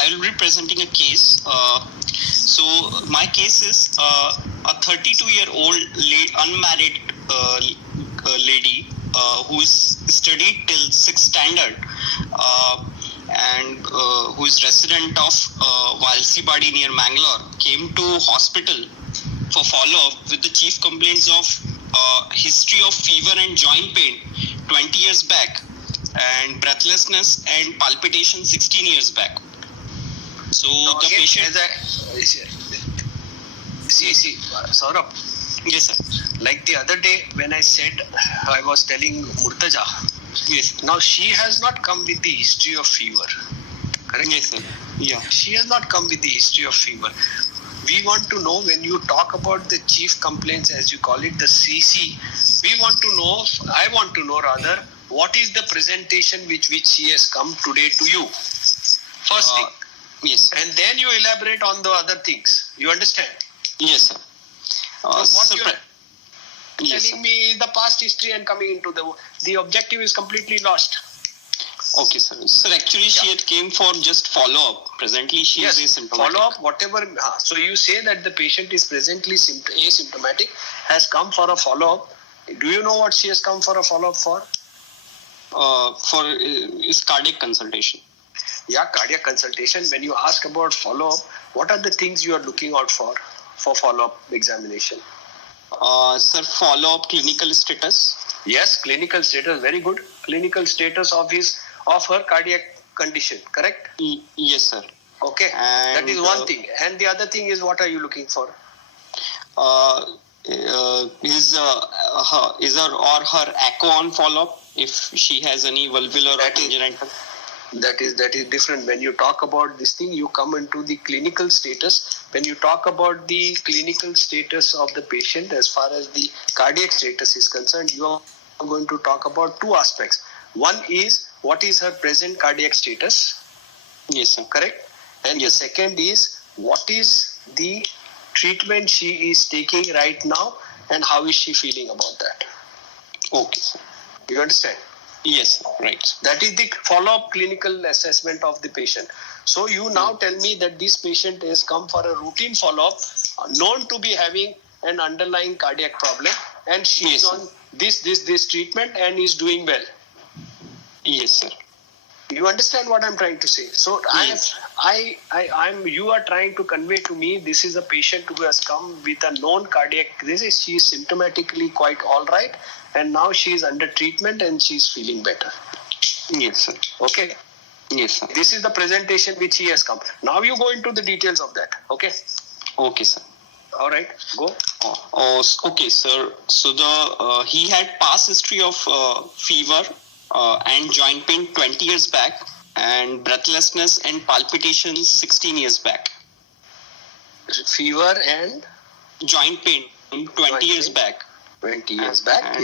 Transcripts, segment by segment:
I will be presenting a case. So my case is a 32-year-old unmarried lady who is studied till 6th standard and who is resident of Valsibadi near Mangalore, came to hospital for follow-up with the chief complaints of history of fever and joint pain 20 years back and breathlessness and palpitation 16 years back. So now the again, patient... See, Saurabh. Yes, sir. Like the other day when I said, I was telling Murtaja. Yes. Now she has not come with the history of fever. Correct? Yes, sir. Yeah. She has not come with the history of fever. We want to know, when you talk about the chief complaints, as you call it, the CC, I want to know rather, what is the presentation which she has come today to you? First thing. Yes. And then you elaborate on the other things. You understand? Yes, sir. So what sir, you're telling me is the past history and coming into the objective is completely lost. Okay, sir. Sir, actually, she had came for just follow-up. Presently, she is asymptomatic. Follow-up, whatever. So you say that the patient is presently asymptomatic, has come for a follow-up. Do you know what she has come for a follow-up for? For is cardiac consultation. Yeah, cardiac consultation. When you ask about follow-up, what are the things you are looking out for follow-up examination? Sir, follow-up clinical status. Yes, clinical status, very good. Clinical status of her cardiac condition, correct? Yes, sir. Okay, and that is one thing. And the other thing is, what are you looking for? Is her or her echo on follow-up if she has any valvular or congenital? That is different. When you talk about this thing, you come into the clinical status. When you talk about the clinical status of the patient as far as the cardiac status is concerned, you are going to talk about two aspects. One is, what is her present cardiac status? Yes, sir. Correct? And the second is, what is the treatment she is taking right now and how is she feeling about that? Okay, sir. You understand? Yes, right. That is the follow-up clinical assessment of the patient. So you now tell me that this patient has come for a routine follow-up, known to be having an underlying cardiac problem, and she is on this treatment and is doing well. Yes, sir. You understand what I'm trying to say? So yes. You are trying to convey to me, this is a patient who has come with a known cardiac disease. She is symptomatically quite all right, and now she is under treatment and she is feeling better. Yes, sir. Okay. Yes, sir. This is the presentation which he has come. Now you go into the details of that. Okay. Okay, sir. All right. Go. Okay, sir. So he had past history of fever and joint pain 20 years back, and breathlessness and palpitations 16 years back. Fever and joint pain 20 years back. 20 years back,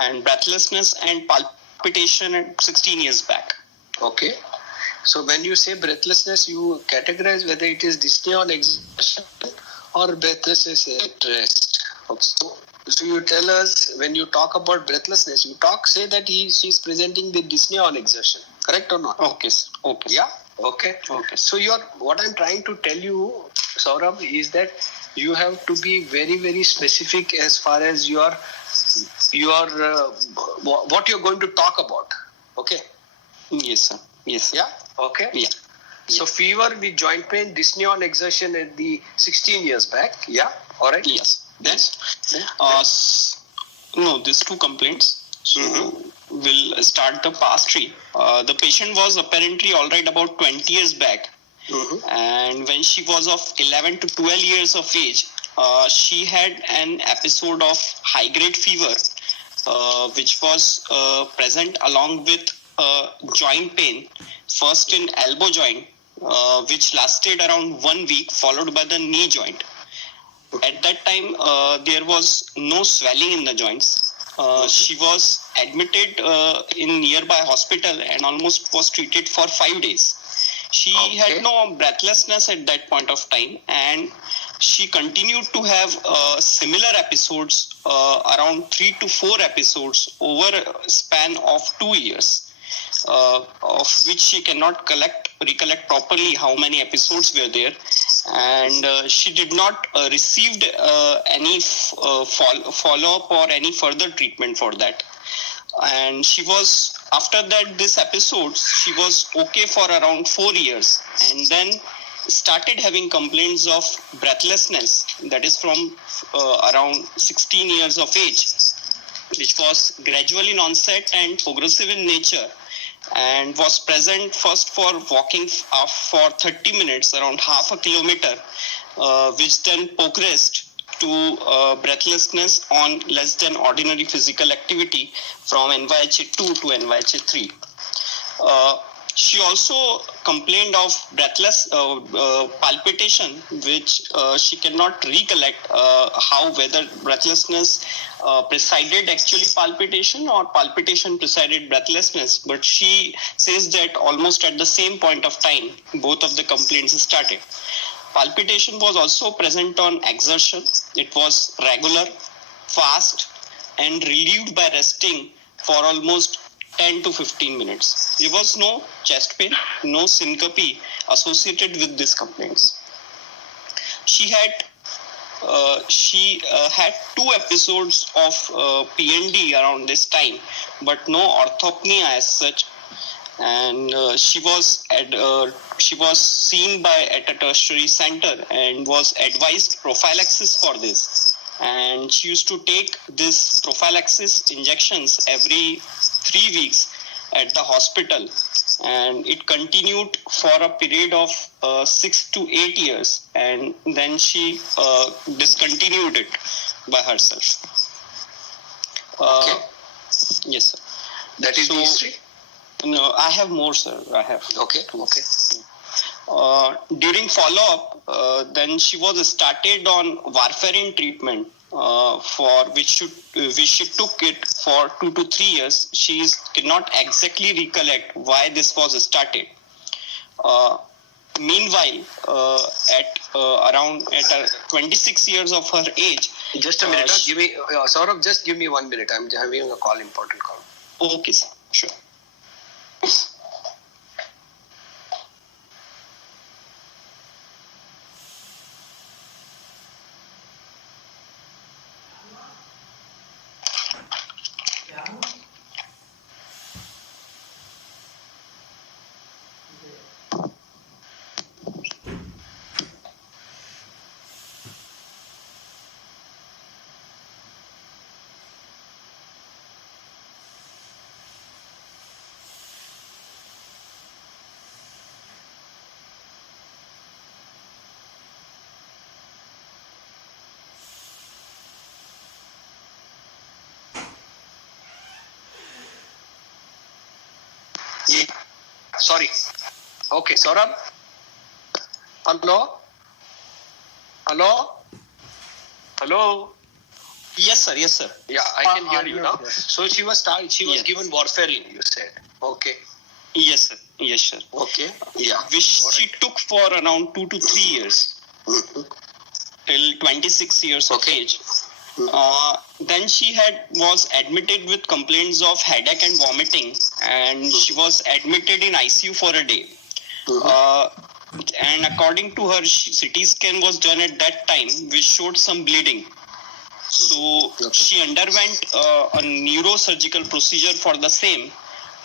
and breathlessness and palpitation 16 years back. Okay. So when you say breathlessness, you categorize whether it is dyspnea on exertion or breathlessness at rest. Okay. So you tell us, when you talk about breathlessness, you say that she is presenting the dyspnea on exertion. Correct or not? Okay. Okay. Yeah. Okay. Okay. So what I'm trying to tell you, Saurabh, is that you have to be very, very specific as far as your what you're going to talk about. Okay. Yes, sir. Yes. Yeah. Okay. Yeah. So fever with joint pain, dyspnea on exertion at the 16 years back. Yeah. All right. Yes. Then, no, these two complaints. So we'll start the past tree. The patient was apparently all right about 20 years back. And when she was of 11 to 12 years of age, she had an episode of high-grade fever, which was present along with joint pain, first in elbow joint, which lasted around 1 week, followed by the knee joint. At that time, there was no swelling in the joints. She was admitted in nearby hospital and almost was treated for 5 days. She had no breathlessness at that point of time, and she continued to have similar episodes, around 3 to 4 episodes over a span of 2 years, of which she cannot collect recollect properly how many episodes were there, and she did not received any follow-up or any further treatment for that. And she was, after that this episode, she was okay for around 4 years, and then started having complaints of breathlessness, that is from around 16 years of age, which was gradually in onset and progressive in nature, and was present first for walking for 30 minutes, around half a kilometer, which then progressed to breathlessness on less than ordinary physical activity from NYHA 2 to NYHA 3. She also complained of breathless palpitation, which she cannot recollect how whether breathlessness preceded actually palpitation or palpitation preceded breathlessness. But she says that almost at the same point of time, both of the complaints started. Palpitation was also present on exertion. It was regular, fast, and relieved by resting for almost 10 to 15 minutes. There was no chest pain, no syncope associated with these complaints. She had 2 episodes of PND around this time, but no orthopnea as such. And she was seen at a tertiary center and was advised prophylaxis for this. And she used to take this prophylaxis injections every 3 weeks at the hospital, and it continued for a period of 6 to 8 years, and then she discontinued it by herself. Okay. Yes, sir. That is the history? No, I have more, sir. I have. Okay. During follow-up, then she was started on warfarin treatment, for which she took it for 2 to 3 years. She cannot exactly recollect why this was started. Meanwhile, at 26 years of her age. Just a minute. Saurabh, just give me 1 minute. I'm having a call, important call. Okay, sir. Sure. Yeah. Sorry. Okay, Saurabh? Hello? Yes, sir. Yeah, I can hear you now. So she was given warfarin, you said. Okay. Yes, sir. Okay. Yeah. Which she took for around 2 to 3 years, till 26 years of age. Then she was admitted with complaints of headache and vomiting, and she was admitted in ICU for a day. And according to her, CT scan was done at that time, which showed some bleeding. So she underwent a neurosurgical procedure for the same,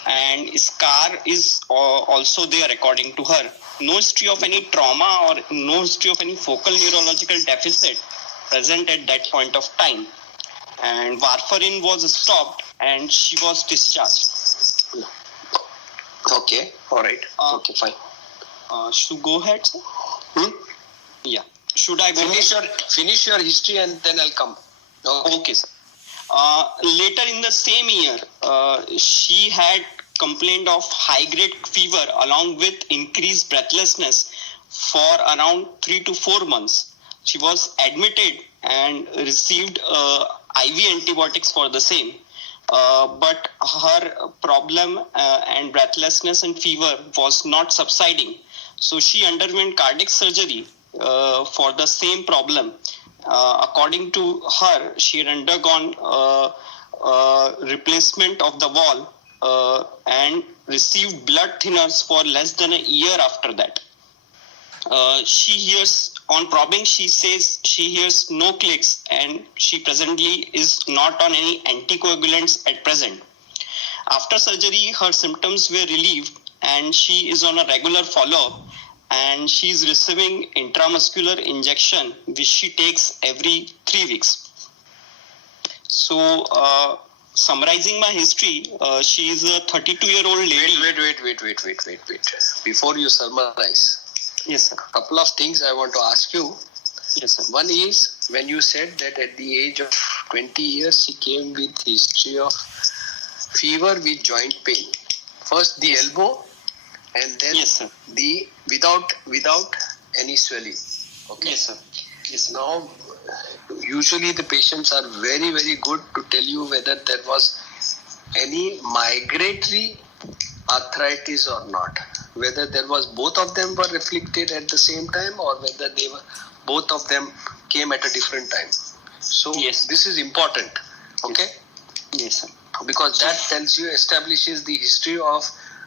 and scar is also there according to her. No history of any trauma or no history of any focal neurological deficit present at that point of time. And warfarin was stopped and she was discharged. Okay, all right. Okay, fine. Should go ahead, sir? Yeah. Should I go finish your history and then I'll come. Okay, sir. Later in the same year, she had complained of high-grade fever along with increased breathlessness for around 3 to 4 months. She was admitted and received IV antibiotics for the same. But her problem and breathlessness and fever was not subsiding. So she underwent cardiac surgery for the same problem. According to her, she had undergone replacement of the wall and received blood thinners for less than a year after that. She hears, on probing, she says she hears no clicks and she presently is not on any anticoagulants at present. After surgery, her symptoms were relieved and she is on a regular follow-up, and she is receiving intramuscular injection which she takes every 3 weeks. So, summarizing my history, she is a 32-year-old lady. Wait. Before you summarize, Yes, sir. couple of things I want to ask you. Yes, sir. One is, when you said that at the age of 20 years she came with history of fever with joint pain. First the elbow, and then Yes, sir. the without any swelling. Okay. Yes, sir. Yes, sir. Now, usually the patients are very, very good to tell you whether there was any migratory arthritis or not. Whether there was both of them were reflected at the same time, or whether they were both of them came at a different time. So Yes. this is important. Okay. Yes, sir. Because that establishes the history of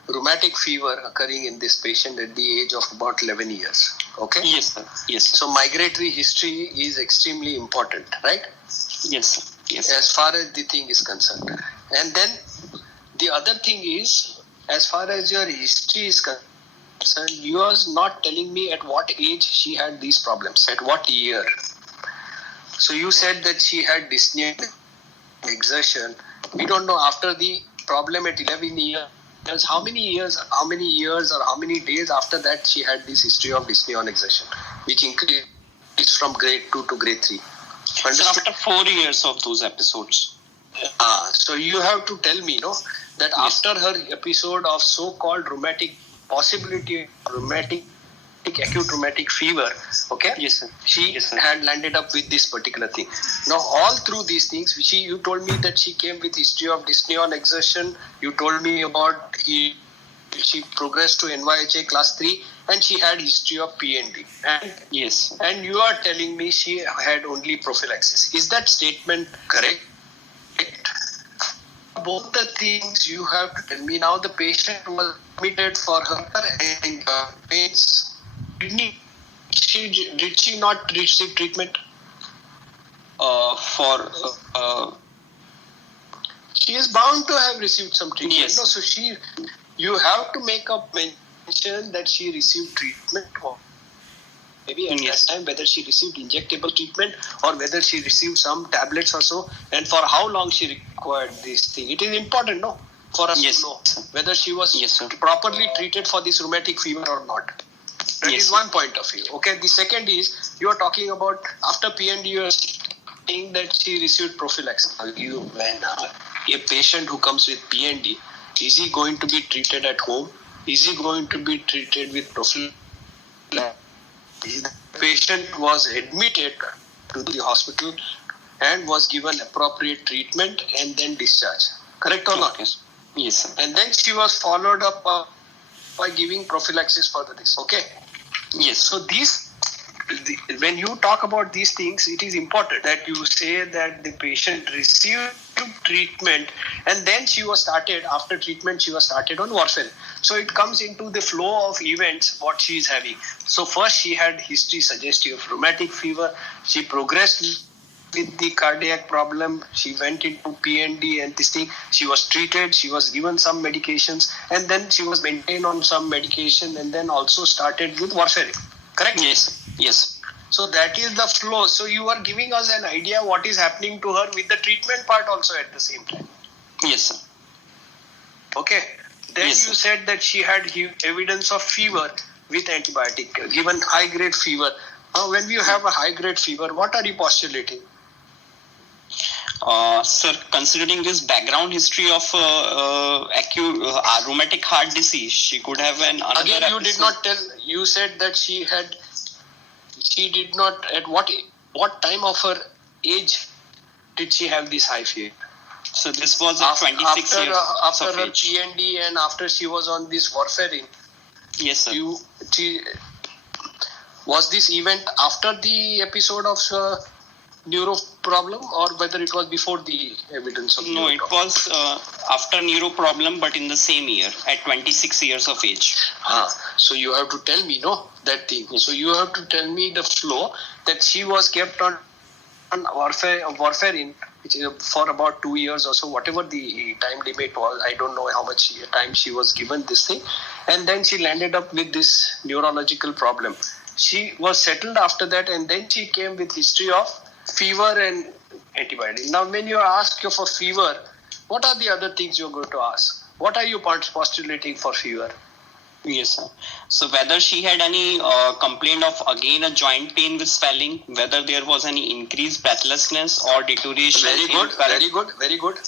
rheumatic fever occurring in this patient at the age of about 11 years. Okay. Yes, sir. Yes, sir. So migratory history is extremely important, right? Yes, sir. Yes, sir. As far as the thing is concerned. And then the other thing is, as far as your history is concerned, you are not telling me at what age she had these problems, at what year. So you said that she had dyspnea exertion. We don't know after the problem at 11 years, how many years or how many days after that she had this history of dyspnea on exertion, which increased from grade 2 to grade 3. So after 4 years of those episodes. So you have to tell me, no, that Yes. after her episode of so-called acute rheumatic fever, okay, Yes, sir. she Yes, sir. had landed up with this particular thing. Now, all through these things, you told me that she came with history of dyspnea on exertion. You told me about she progressed to NYHA class 3, and she had history of PND. Yes. And you are telling me she had only prophylaxis. Is that statement correct? Both the things you have to tell me. Now the patient was admitted for her and pains. Did she not receive treatment? She is bound to have received some treatment. Yes. No, so you have to make a mention that she received treatment, or maybe at Yes. that time whether she received injectable treatment or whether she received some tablets or so, and for how long she required this thing. It is important, no, for us Yes. to know whether she was Yes, sir. properly treated for this rheumatic fever or not. That Yes, is sir. one point of view. Okay. The second is, you are talking about after PND, you are saying that she received prophylaxis. When a patient who comes with PND, is he going to be treated at home? Is he going to be treated with prophylaxis? The patient was admitted to the hospital and was given appropriate treatment and then discharged. Correct or not? Yes. Yes, sir. And then she was followed up by giving prophylaxis for this. Okay. Yes. So when you talk about these things, it is important that you say that the patient received treatment and then after treatment she was started on warfarin. So it comes into the flow of events what she is having. So first she had history suggestive of rheumatic fever. She progressed with the cardiac problem. She went into PND and this thing. She was treated. She was given some medications, and then she was maintained on some medication, and then also started with warfarin. Correct? Yes. Yes. So that is the flow. So you are giving us an idea what is happening to her with the treatment part also at the same time. Yes, sir. Okay. Then Yes, you sir. said that she had evidence of fever with antibiotic, given high-grade fever. Now, when you have a high-grade fever, what are you postulating? Sir, considering this background history of acute rheumatic heart disease, she could have another Again, you did episode. not tell. You said that she did not. At what time of her age did she have this high fever? So this was at 26 years After of her age. PND and after she was on this warfarin, Yes, sir. was this event after the episode of neuro problem, or whether it was before the evidence of No, it was after neuro problem, but in the same year, at 26 years of age. So you have to tell me, no, that thing. Yes. So you have to tell me the flow that she was kept on warfarin, which is for about 2 years or so, whatever the time limit was. I don't know how much time she was given this thing, and then she landed up with this neurological problem. She was settled after that, and then she came with history of fever and antibiotic. Now, when you ask for fever, what are the other things you're going to ask? What are you postulating for fever? Yes, sir. So whether she had any complaint of again a joint pain with swelling, whether there was any increased breathlessness or deterioration. Very good, very good, very good.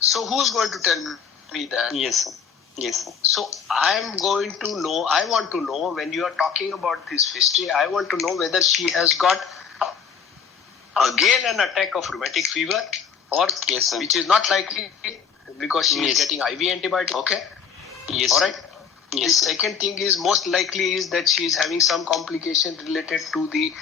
So who's going to tell me that? Yes, sir. Yes, sir. So I want to know when you are talking about this history, I want to know whether she has got again an attack of rheumatic fever, or Yes, sir. which is not likely because she is Yes. getting IV antibiotic. Okay. Yes. All right. Yes. The second thing is most likely is that she is having some complication related to the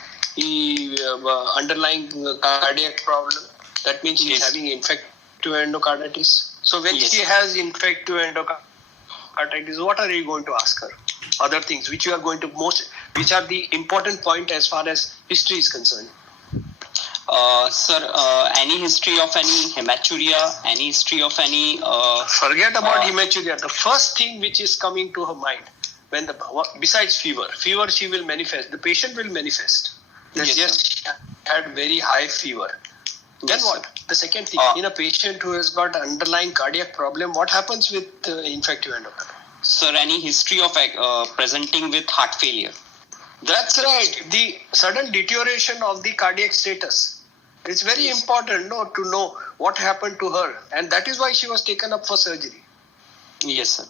underlying cardiac problem. That means she is Yes. having infective endocarditis. So when Yes. she has infective endocarditis, what are you going to ask her? Other things which you are going to which are the important point as far as history is concerned. Sir, any history of any hematuria, any history of any Forget about hematuria. The first thing which is coming to her mind besides fever she will manifest. The patient will manifest. Yes, Yes, she had very high fever. Then Yes, what? The second thing, in a patient who has got underlying cardiac problem, what happens with infective endocarditis? Sir, any history of presenting with heart failure? That's right. The sudden deterioration of the cardiac status. It's very Yes. important to know what happened to her. And that is why she was taken up for surgery. Yes, sir.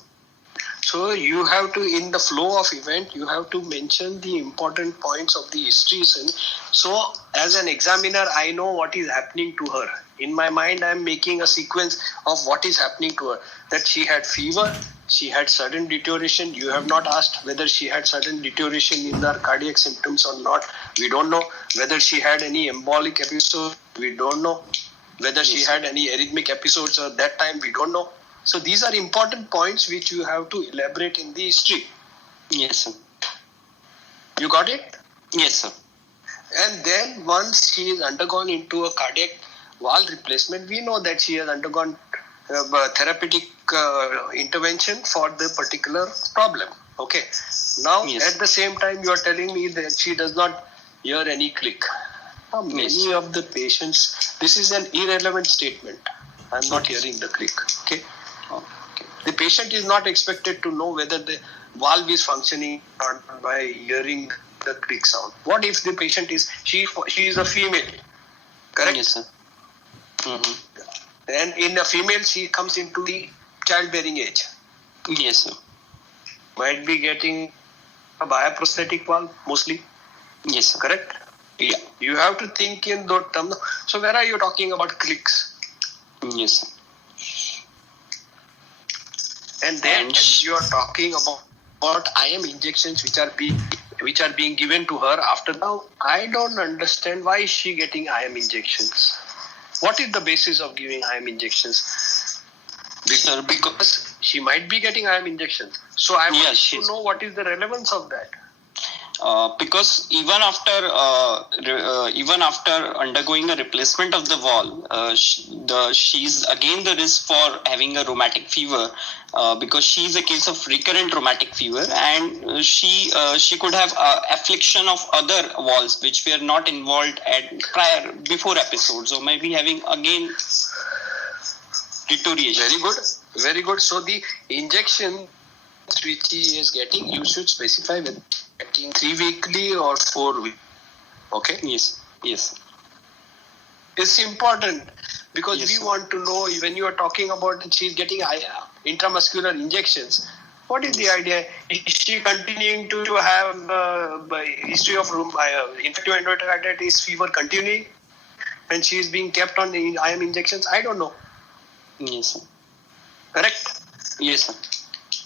So you have to, in the flow of event, you have to mention the important points of the histories. And so as an examiner, I know what is happening to her. In my mind, I am making a sequence of what is happening to her. That she had fever, she had sudden deterioration. You have not asked whether she had sudden deterioration in her cardiac symptoms or not. We don't know. Whether she had any embolic episode, we don't know. Whether she had any arrhythmic episodes at that time, we don't know. So these are important points which you have to elaborate in the history. Yes, sir. You got it? Yes, sir. And then once she is undergone into a cardiac valve replacement, we know that she has undergone therapeutic intervention for the particular problem. Okay. Now, Yes. at the same time, you are telling me that she does not hear any click. Now, many Yes. of the patients, this is an irrelevant statement. I'm not hearing the click. Okay. Okay. The patient is not expected to know whether the valve is functioning or not by hearing the click sound. What if the patient is, she is a female, correct? Yes, sir. Mm-hmm. And in a female, she comes into the childbearing age. Yes, sir. Might be getting a bioprosthetic valve mostly, Yes, sir. correct? Yeah. You have to think in those terms. So where are you talking about clicks? Yes, sir. And then you are talking about IM injections which are being given to her after. Now, I don't understand why is she getting IM injections. What is the basis of giving IM injections? Sir, Because she might be getting IM injections. So I want to know what is the relevance of that. Because even after undergoing a replacement of the valve, she's again the risk for having a rheumatic fever, because she is a case of recurrent rheumatic fever, and she could have affliction of other valves which were not involved before episodes, or maybe having again deterioration. Very good, very good. So the injection which he is getting, you should specify whether getting 3 weekly or 4 weekly. Okay? Yes, yes. It's important because Yes, we sir. want to know when you are talking about that she's getting intramuscular injections. What is the idea? Is she continuing to have history of infective endocarditis fever continuing when she is being kept on the IM injections? I don't know. Yes, sir. Correct? Yes, sir.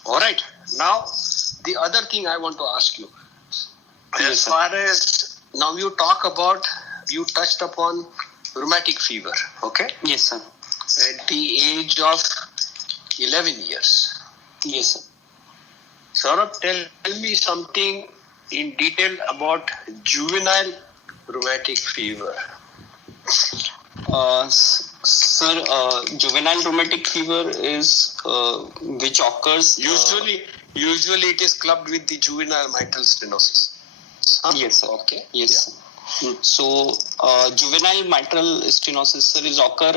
All right. Now, the other thing I want to ask you, Yes, as sir. far as now you touched upon rheumatic fever, okay? Yes, sir. At the age of 11 years. Yes, sir. Saurabh, tell me something in detail about juvenile rheumatic fever. Sir, juvenile rheumatic fever is which occurs Usually it is clubbed with the juvenile mitral stenosis. Yes, sir. Okay. Yes. Yeah. So, juvenile mitral stenosis, sir, is occur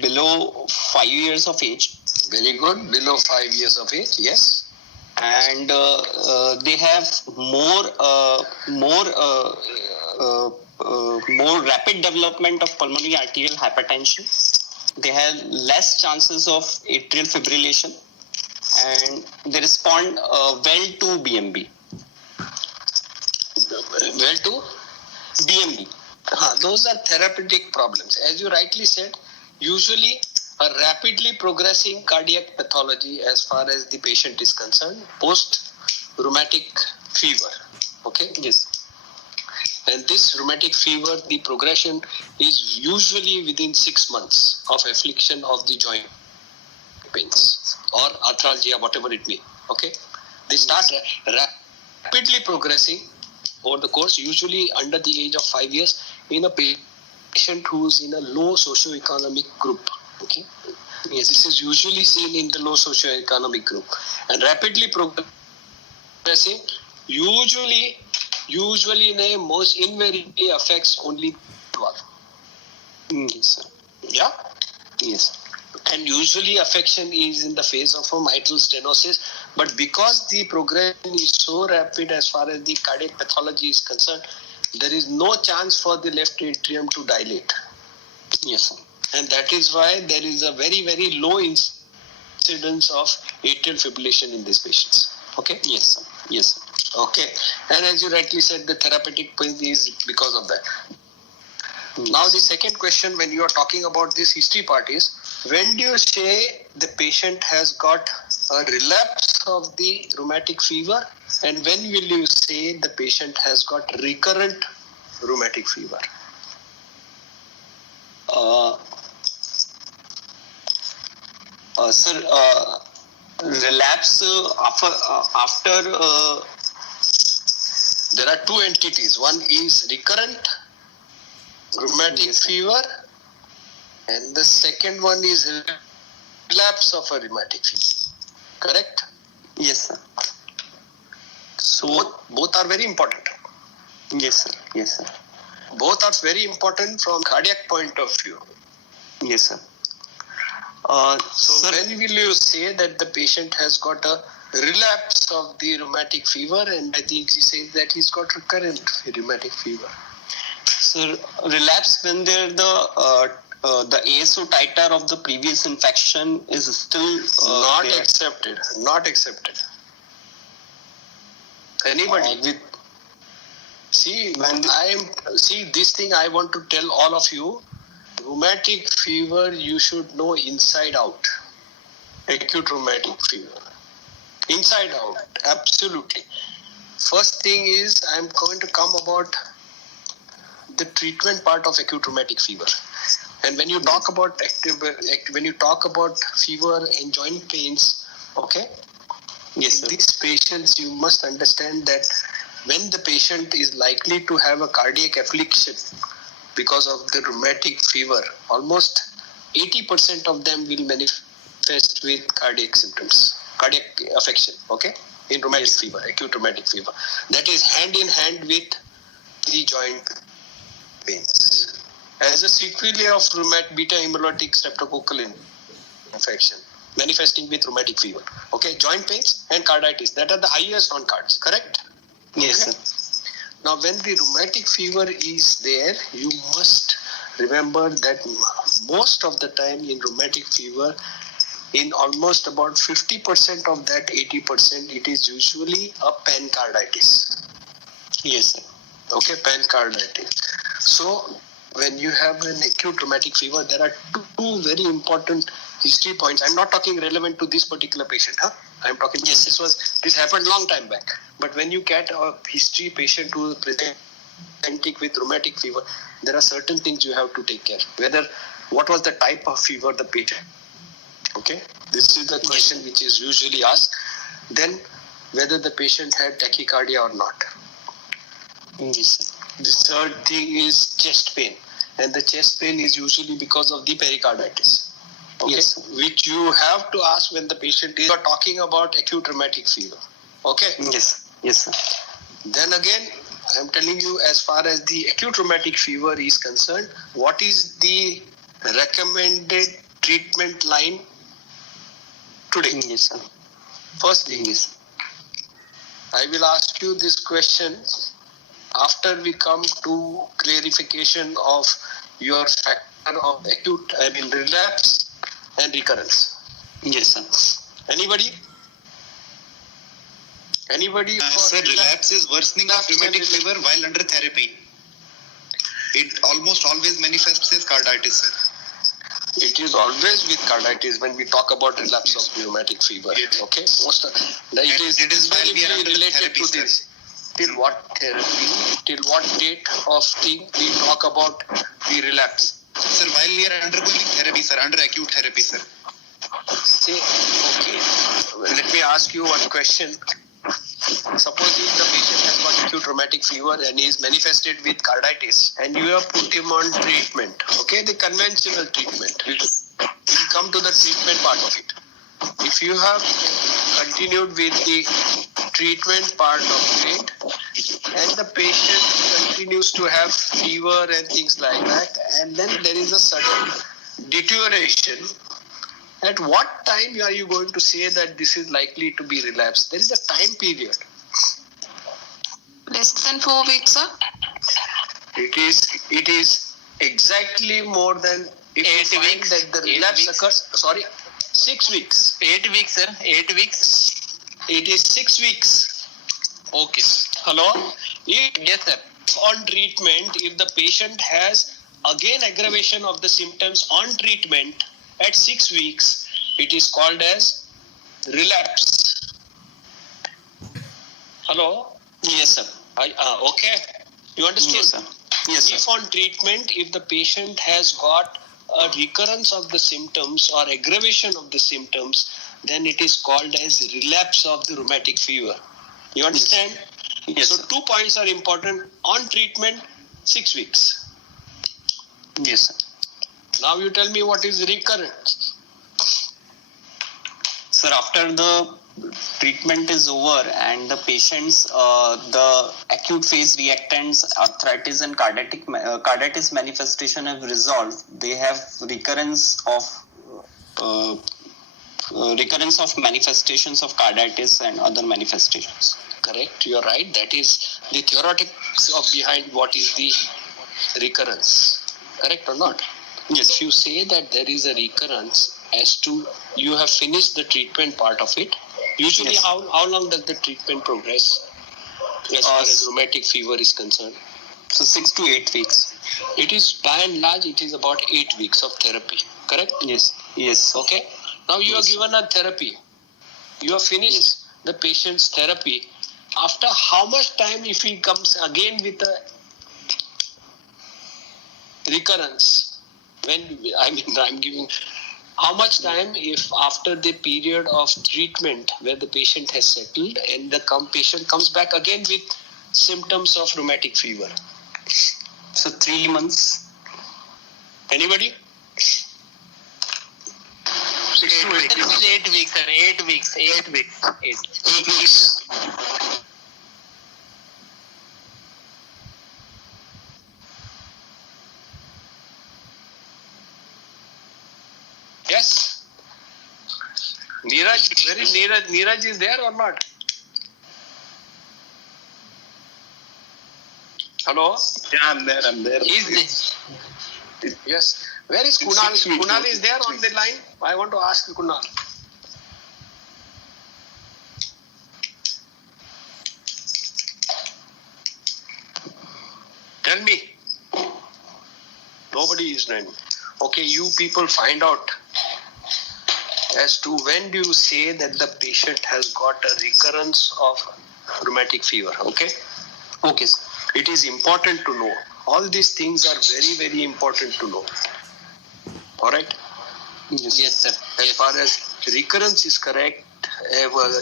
below 5 years of age. Very good. Below 5 years of age. Yes. And they have more rapid development of pulmonary arterial hypertension. They have less chances of atrial fibrillation, and they respond well to BMB. Well to BMB. Those are therapeutic problems. As you rightly said, usually a rapidly progressing cardiac pathology as far as the patient is concerned, post rheumatic fever. Okay? Yes. And this rheumatic fever, the progression is usually within 6 months of affliction of the joint pains or arthralgia, whatever it may. Okay? They start rapidly progressing over the course, usually under the age of 5 years, in a patient who is in a low socioeconomic group. Okay? Yes, this is usually seen in the low socioeconomic group. And rapidly progressing usually most invariably affects only 12. Yes, sir. Yeah? Yes. And usually affection is in the phase of a mitral stenosis, but because the progression is so rapid as far as the cardiac pathology is concerned, there is no chance for the left atrium to dilate. Yes, sir. And that is why there is a very, very low incidence of atrial fibrillation in these patients. Okay? Yes, sir. Yes, sir. Okay. And as you rightly said, the therapeutic point is because of that. Yes. Now the second question when you are talking about this history part is, when do you say the patient has got a relapse of the rheumatic fever, and when will you say the patient has got recurrent rheumatic fever? Sir, relapse after there are two entities. One is recurrent rheumatic fever, and the second one is relapse of a rheumatic fever. Correct? Yes, sir. So both are very important. Yes, sir. Yes, sir. Both are very important from cardiac point of view. Yes, sir. So sir, when will you say that the patient has got a relapse of the rheumatic fever, and I think he says that he's got recurrent rheumatic fever? Sir, relapse when the ASO titer of the previous infection is still not accepted. Not accepted. Anybody? See this thing I want to tell all of you. Rheumatic fever you should know inside out. Acute rheumatic fever. Inside out. Absolutely. First thing is I am going to come about the treatment part of acute rheumatic fever. And when you talk about fever and joint pains, okay? Yes, sir. These patients, you must understand that when the patient is likely to have a cardiac affliction because of the rheumatic fever, almost 80% of them will manifest with cardiac symptoms, cardiac affection, okay? In rheumatic fever, acute rheumatic fever. That is hand in hand with the joint pains. As a sequelae of beta hemolytic streptococcal infection, manifesting with rheumatic fever. Okay, joint pains and carditis, that are the highest on cards, correct? Yes, okay. Sir. Now, when the rheumatic fever is there, you must remember that most of the time in rheumatic fever, in almost about 50% of that 80%, it is usually a pancarditis. Yes, sir. Okay, pancarditis. So, when you have an acute rheumatic fever, there are two very important history points. I'm not talking relevant to this particular patient. I'm talking, this happened long time back. But when you get a history patient who is present with rheumatic fever, there are certain things you have to take care. What was the type of fever the patient? Okay, this is the question which is usually asked. Then, whether the patient had tachycardia or not. Yes. The third thing is chest pain, and the chest pain is usually because of the pericarditis. Okay, Yes. which you have to ask when the patient is talking about acute rheumatic fever. Okay. Yes. Yes, sir. Then again, I am telling you, as far as the acute rheumatic fever is concerned, what is the recommended treatment line today? Yes, sir. First thing is, I will ask you this question after we come to clarification of your factor of relapse and recurrence. Yes, sir. Anybody? Sir, relapse is worsening of rheumatic fever while under therapy. It almost always manifests as carditis, sir. It is always with carditis when we talk about relapse of rheumatic fever. Yes. Okay, It is while we are under related therapy, to sir. this. Till what therapy? Till what date of thing we talk about the relapse? Sir, while we are undergoing therapy, sir, under acute therapy, sir. Say, okay. Let me ask you one question. Suppose if the patient has got acute rheumatic fever and is manifested with carditis, and you have put him on treatment, okay, the conventional treatment. We'll come to the treatment part of it. If you have continued with the treatment part of it, and the patient continues to have fever and things like that, and then there is a sudden deterioration, at what time are you going to say that this is likely to be relapse? There is a time period. Less than 4 weeks, sir. It is exactly more than if 8 you find weeks. that the 8 relapse weeks. occurs. Sorry, 6 weeks. 8 weeks, sir. 8 weeks. It is 6 weeks. Okay. Hello? Yes, sir. On treatment, if the patient has again aggravation of the symptoms on treatment at 6 weeks, it is called as relapse. Hello? Yes, sir. Okay. You understood? Yes, sir. Yes, sir. If on treatment, if the patient has got a recurrence of the symptoms or aggravation of the symptoms, then it is called as relapse of the rheumatic fever. You understand? Yes, So sir. 2 points are important. On treatment, 6 weeks. Yes, sir. Now you tell me what is recurrent. Sir, after the treatment is over and the patient's the acute phase reactants, arthritis and carditis manifestation have resolved, they have recurrence of manifestations of carditis and other manifestations. Correct, you are right. That is the theoretics of behind what is the recurrence. Correct or not? Yes. If you say that there is a recurrence as to you have finished the treatment part of it, usually Yes. how long does the treatment progress as far as rheumatic fever is concerned? So 6 to 8 weeks. It is by and large, it is about 8 weeks of therapy. Correct? Yes. Yes. Okay. Now you are given a therapy. You have finished the patient's therapy. After how much time, if he comes again with a recurrence, I'm giving how much time if after the period of treatment where the patient has settled and the patient comes back again with symptoms of rheumatic fever? So 3 months. Anybody? 6 to 8 weeks. 8 weeks, sir. 8 weeks. 8 weeks. 8 weeks. Yes. Neeraj, where is Neeraj? Neeraj is there or not? Hello? Yeah, I'm there. Is there? Yes. Where is Kunal? 6 weeks. Kunal is there on the line? I want to ask Kunal. Tell me. Nobody is knowing. Okay, you people find out as to when do you say that the patient has got a recurrence of rheumatic fever. Okay? Okay, sir. It is important to know. All these things are very, very important to know. All right? Yes, sir. As far as recurrence is correct,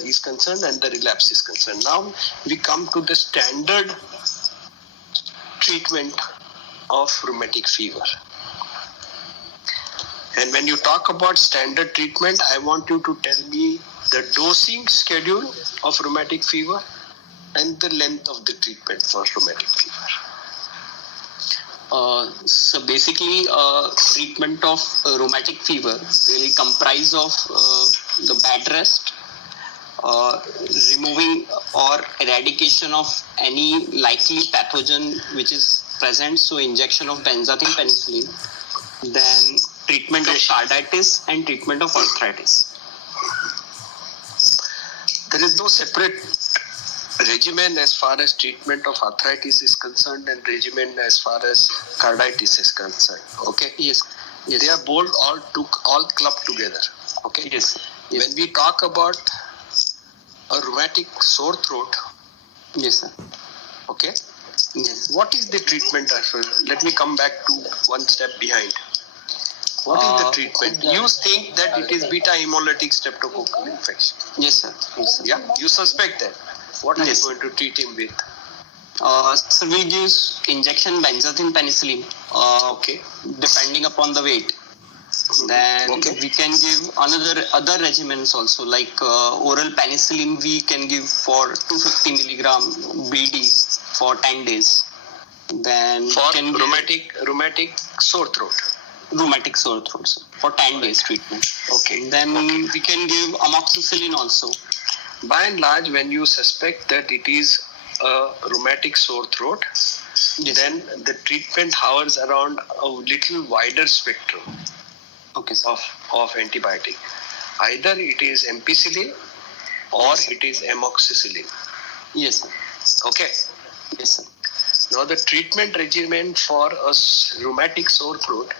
is concerned and the relapse is concerned. Now we come to the standard treatment of rheumatic fever. And when you talk about standard treatment, I want you to tell me the dosing schedule of rheumatic fever and the length of the treatment for rheumatic fever. So basically, treatment of rheumatic fever will comprise of the bed rest, removing or eradication of any likely pathogen which is present, so injection of benzathine penicillin, then treatment of carditis and treatment of arthritis. There is no separate regimen as far as treatment of arthritis is concerned and regimen as far as carditis is concerned. Okay? Yes. Yes. They are both all clubbed together. Okay? Yes. Yes. When we talk about a rheumatic sore throat, Yes, sir. okay? Yes. What is the treatment? Let me come back to one step behind. What is the treatment? You think that it is beta hemolytic streptococcal infection. Yes, sir. Yes, sir. Yeah? You suspect that. What are Yes. you going to treat him with? So we'll give injection benzathine penicillin, Okay. depending upon the weight. Then Okay. we can give other regimens also, like oral penicillin we can give for 250 milligram BD for 10 days. Then For we can give rheumatic sore throat. rheumatic sore throats for 10 days treatment. Okay. Then we can give amoxicillin also. By and large, when you suspect that it is a rheumatic sore throat, Yes. then the treatment hovers around a little wider spectrum Okay, sir. of antibiotic. Either it is ampicillin or it is amoxicillin. Yes, sir. Okay. Yes, sir. Now the treatment regimen for a rheumatic sore throat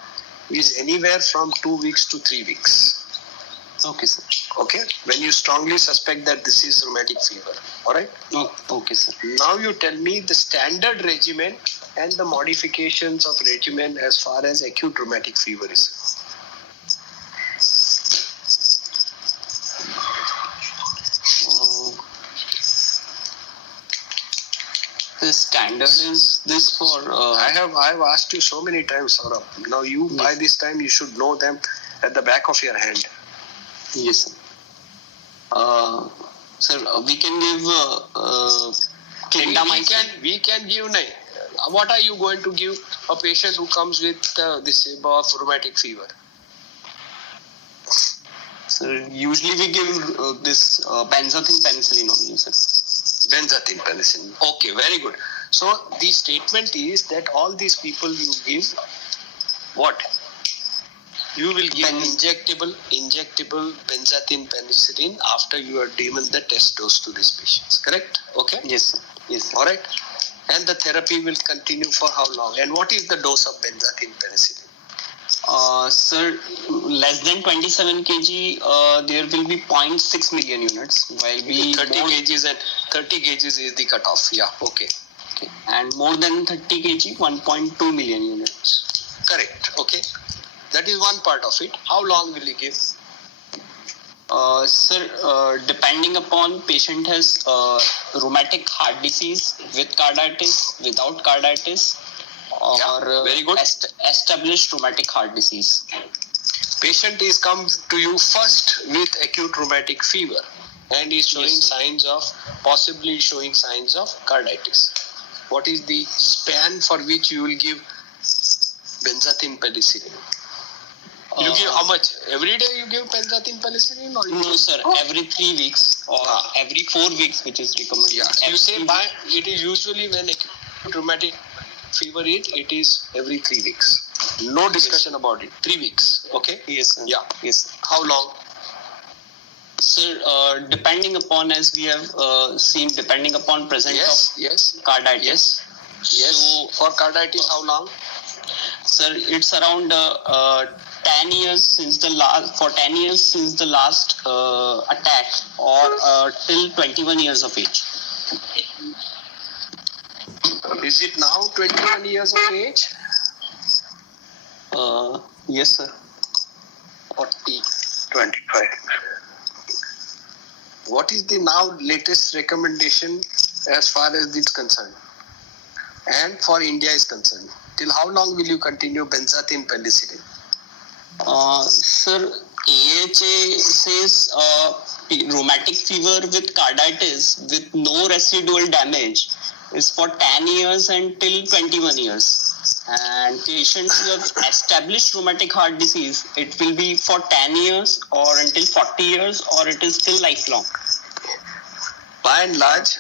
is anywhere from 2 weeks to 3 weeks. Okay, sir. Okay, when you strongly suspect that this is rheumatic fever. All right. Oh, okay, sir. Now you tell me the standard regimen and the modifications of regimen as far as acute rheumatic fever is. The standard is this for. I've asked you so many times, Saurabh. Now you by this time you should know them at the back of your hand. Yes, sir. Sir, we can give clindamycin. We can give. What are you going to give a patient who comes with this of rheumatic fever? Sir, usually we give this benzathine penicillin only, sir. Benzathine penicillin. Okay, very good. So the statement is that all these people you give what? You will give injectable benzathine penicillin after you have given the test dose to these patients. Correct? Okay. Yes, sir. Yes, sir. All right. And the therapy will continue for how long? And what is the dose of benzathine penicillin? Sir, less than 27 kg, there will be 0.6 million units. While we 30 kgs and 30 kgs is the cutoff. Yeah. Okay. Okay. And more than 30 kg, 1.2 million units. Correct. Okay. That is one part of it. How long will you give? Sir, depending upon patient has rheumatic heart disease with carditis, without carditis, or very good. Established rheumatic heart disease. Patient is come to you first with acute rheumatic fever and is showing possibly showing signs of carditis. What is the span for which you will give benzathine penicillin? You give how much? Every day you give benzathine penicillin or no, sir. Every 3 weeks or every 4 weeks, which is recommended. Yeah. You say it is usually when acute rheumatic fever it is every 3 weeks. No discussion about it. 3 weeks. Okay. Yes, sir. Yeah. Yes, sir. How long? Sir, depending upon, as we have seen, depending upon presence of carditis. Yes. So, for carditis, how long? Sir, it's around 10 years since the last attack, or till 21 years of age. Is it now 21 years of age? Yes, sir. 40, 25. What is the now latest recommendation as far as it's concerned? And for India is concerned? Till how long will you continue benzathine penicillin? Sir, AHA says rheumatic fever with carditis with no residual damage is for 10 years until 21 years. And patients who have established rheumatic heart disease, it will be for 10 years or until 40 years, or it is still lifelong. By and large,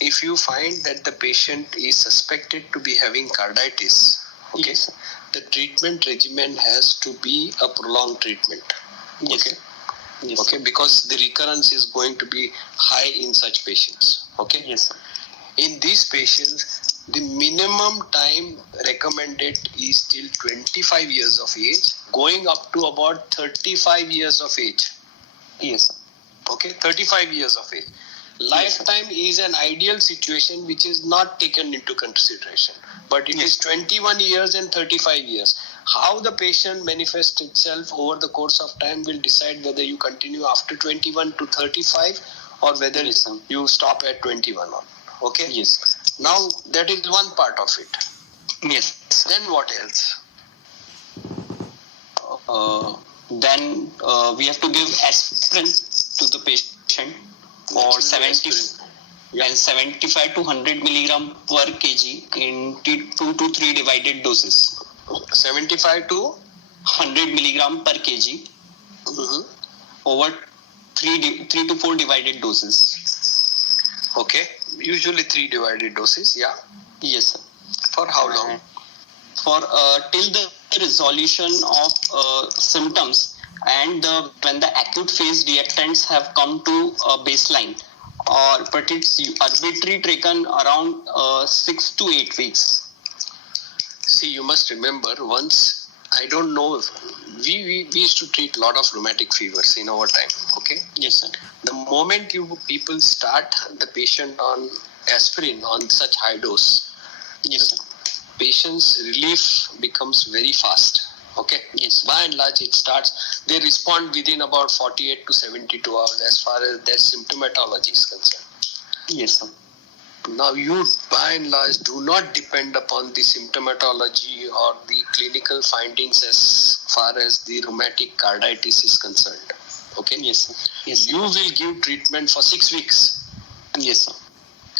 if you find that the patient is suspected to be having carditis, okay, Yes. the treatment regimen has to be a prolonged treatment. Yes. Okay. Yes. Okay, because the recurrence is going to be high in such patients. Okay. Yes. In these patients, the minimum time recommended is till 25 years of age, going up to about 35 years of age. Yes. Okay, 35 years of age. Lifetime is an ideal situation which is not taken into consideration, but it is 21 years and 35 years. How the patient manifests itself over the course of time will decide whether you continue after 21 to 35 or whether Yes, sir. you stop at 21 on. Okay. Yes. Now that is one part of it. Yes. Then what else? Then we have to give aspirin to the patient for 75 to 100 milligram per kg in 2 to 3 divided doses. 75 to 100 milligram per kg over 3 to 4 divided doses. Okay, usually 3 divided doses. Yeah. Yes, sir. For how long? For till the resolution of symptoms and when the acute phase reactants have come to baseline, but it's arbitrarily taken around 6 to 8 weeks. See, you must remember once, I don't know, we used to treat a lot of rheumatic fevers in our time. Okay. Yes, sir. The moment people start the patient on aspirin on such high dose, Yes, sir. patient's relief becomes very fast. Okay. Yes. By and large, they respond within about 48 to 72 hours as far as their symptomatology is concerned. Yes, sir. Now, you by and large do not depend upon the symptomatology or the clinical findings as far as the rheumatic carditis is concerned. Okay. Yes, sir. Yes, sir. You will give treatment for 6 weeks. Yes, sir.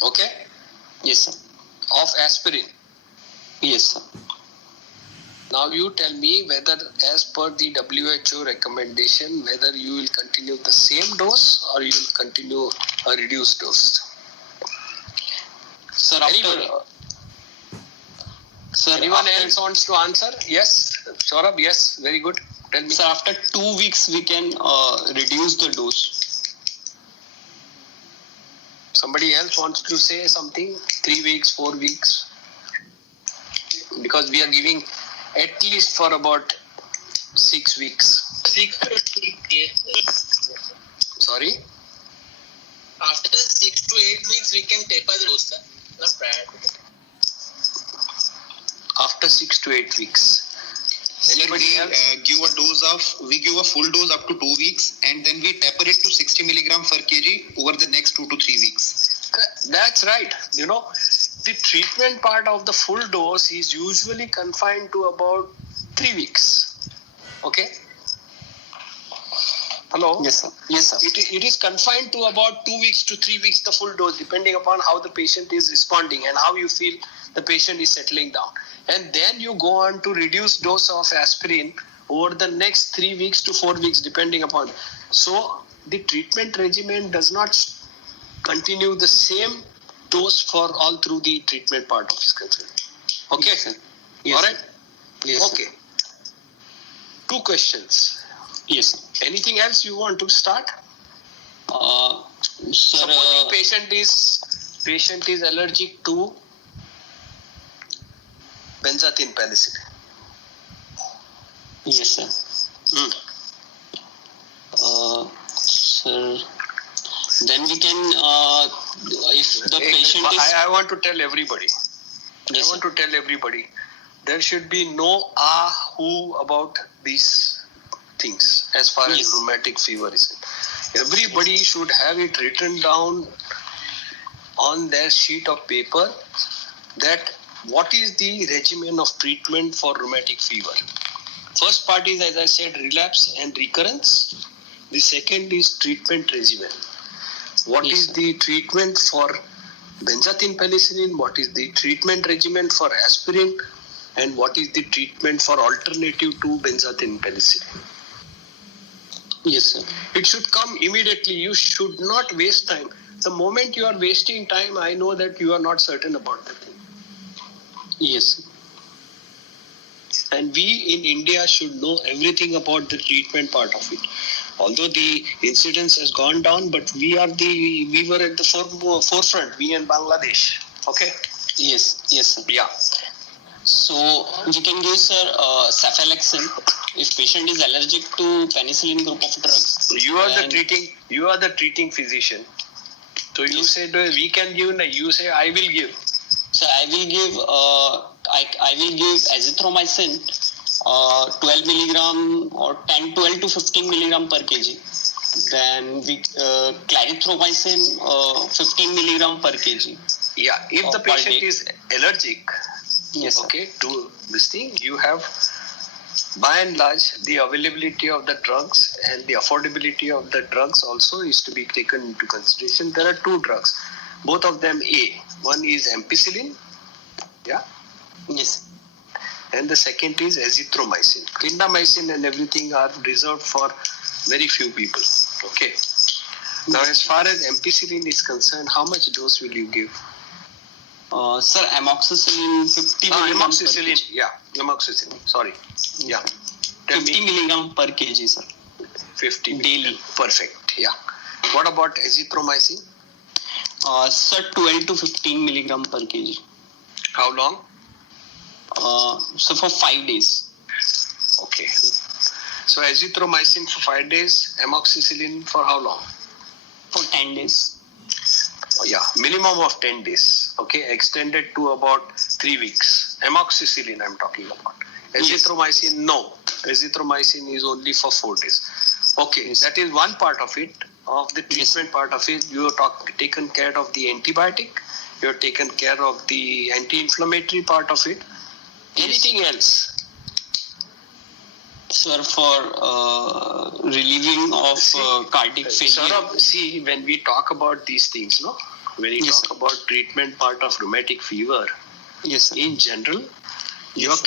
Okay. Yes, sir. Of aspirin. Yes, sir. Now you tell me whether as per the WHO recommendation, whether you will continue the same dose or you will continue a reduced dose. Sir, Anyone else wants to answer? Yes. Saurabh, yes. Very good. Tell me. Sir, after 2 weeks we can reduce the dose. Somebody else wants to say something? 3 weeks, 4 weeks? Because we are giving at least for about 6 weeks. 6 to 8 weeks. Sorry? After 6 to 8 weeks, we can taper the dose, sir. Not bad. After 6 to 8 weeks. Anybody else? We give a full dose up to 2 weeks and then we taper it to 60 milligram per kg over the next 2 to 3 weeks. That's right. You know, the treatment part of the full dose is usually confined to about 3 weeks. Okay? Hello? Yes, sir. Yes, sir. It is confined to about 2 weeks to 3 weeks, the full dose, depending upon how the patient is responding and how you feel the patient is settling down. And then you go on to reduce dose of aspirin over the next 3 weeks to 4 weeks, depending upon. So the treatment regimen does not continue the same dose for all through the treatment part of his concern. Okay? Yes, sir. Yes, All right? sir. Yes, Okay. 2 questions. Yes, sir. Anything else you want to start? Sir, Supposing patient is allergic to benzathine penicillin. yes, sir. Sir, then we can if the patient is... I want to tell everybody. Yes, I want to tell everybody. There should be no who about these things as far as Yes. rheumatic fever is concerned. Everybody should have it written down on their sheet of paper that what is the regimen of treatment for rheumatic fever. First part is, as I said, relapse and recurrence. The second is treatment regimen. What Yes, is sir. the treatment for benzathine penicillin? What is the treatment regimen for aspirin? And what is the treatment for alternative to benzathine penicillin? Yes, sir. It should come immediately. You should not waste time. The moment you are wasting time, I know that you are not certain about the thing. Yes, sir. And we in India should know everything about the treatment part of it. Although the incidence has gone down, but we were at the forefront, we in Bangladesh. Okay? Yes, yes, sir. Yeah. So we can give, sir, cephalexin if patient is allergic to penicillin group of drugs. You are And- the treating physician. So you Yes. said we can give, you say I will give. So I will give I will give azithromycin 12 milligram or 12 to 15 milligram per kg. Then we clarithromycin 15 milligram per kg. Yeah, if the Per patient day. is allergic, Yes, sir. okay, to this thing, you have by and large the availability of the drugs and the affordability of the drugs also is to be taken into consideration. There are two drugs, both of them A. One is ampicillin, yeah, Yes. and the second is azithromycin. Clindamycin and everything are reserved for very few people. Okay. Now, as far as ampicillin is concerned, how much dose will you give? Sir, amoxicillin 50 milligram per Amoxicillin. kg. Yeah, amoxicillin. Sorry. Yeah. Tell 50 me. milligram per kg, sir. 50 Daily. Perfect. Yeah. What about azithromycin? Sir, 12 to 15 milligram per kg. How long? So for 5 days. Okay. So azithromycin for 5 days, amoxicillin for how long? For 10 days. Oh, yeah, minimum of 10 days. Okay, extended to about 3 weeks. Amoxicillin I'm talking about. Azithromycin, no. Azithromycin is only for 4 days. Okay, Yes. that is one part of it. Of the treatment part of it, you have taken care of the antibiotic. You have taken care of the anti-inflammatory part of it. Anything else? Sir, for relieving of cardiac failure. Saurabh, see, when we talk about these things, no? When we Yes, talk about treatment part of rheumatic fever, Yes, sir. in general, Yes,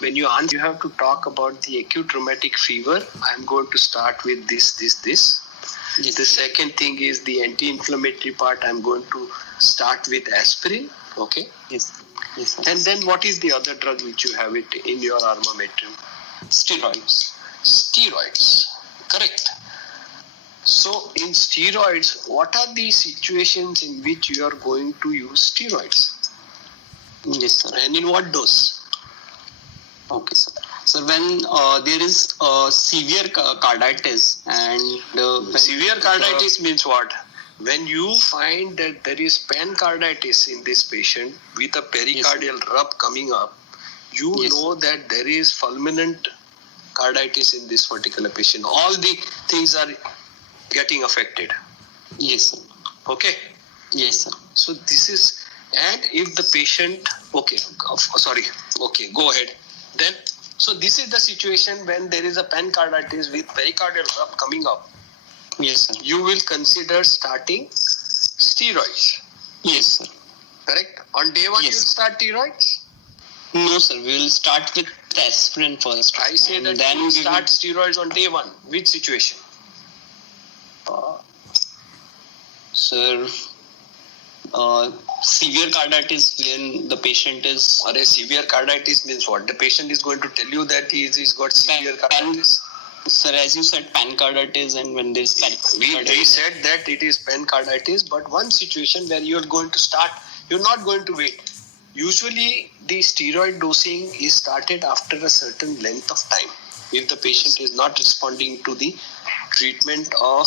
when you answer, you have to talk about the acute rheumatic fever. I'm going to start with this. Yes, The second thing is the anti-inflammatory part. I'm going to start with aspirin. Okay. yes, yes, sir. And then what is the other drug which you have it in your armamentarium? Steroids. Steroids. Correct. So in steroids, what are the situations in which you are going to use steroids? Yes, sir. And in what dose? Okay, sir. So when there is severe carditis and Severe carditis means what? When you find that there is pancarditis in this patient with a pericardial rub coming up, you Yes. know that there is fulminant carditis in this particular patient. All the things are getting affected. Yes, sir. Okay. Yes, sir. So this is, and if the patient, okay, go ahead. Then, so this is the situation when there is a pancarditis with pericardial rub coming up. Yes, sir. You will consider starting steroids. Yes, sir. Correct? On day one, Yes. you will start steroids. No, sir. We will start with aspirin first. I say and that then you will we start steroids on day one. Which situation? Sir, severe carditis when the patient is Or a severe carditis means what? The patient is going to tell you that he's got severe carditis. Sir, as you said, pancarditis, and when there is We said that it is pancarditis, but one situation where you are going to start, you're not going to wait. Usually, the steroid dosing is started after a certain length of time. If the patient is not responding to the treatment of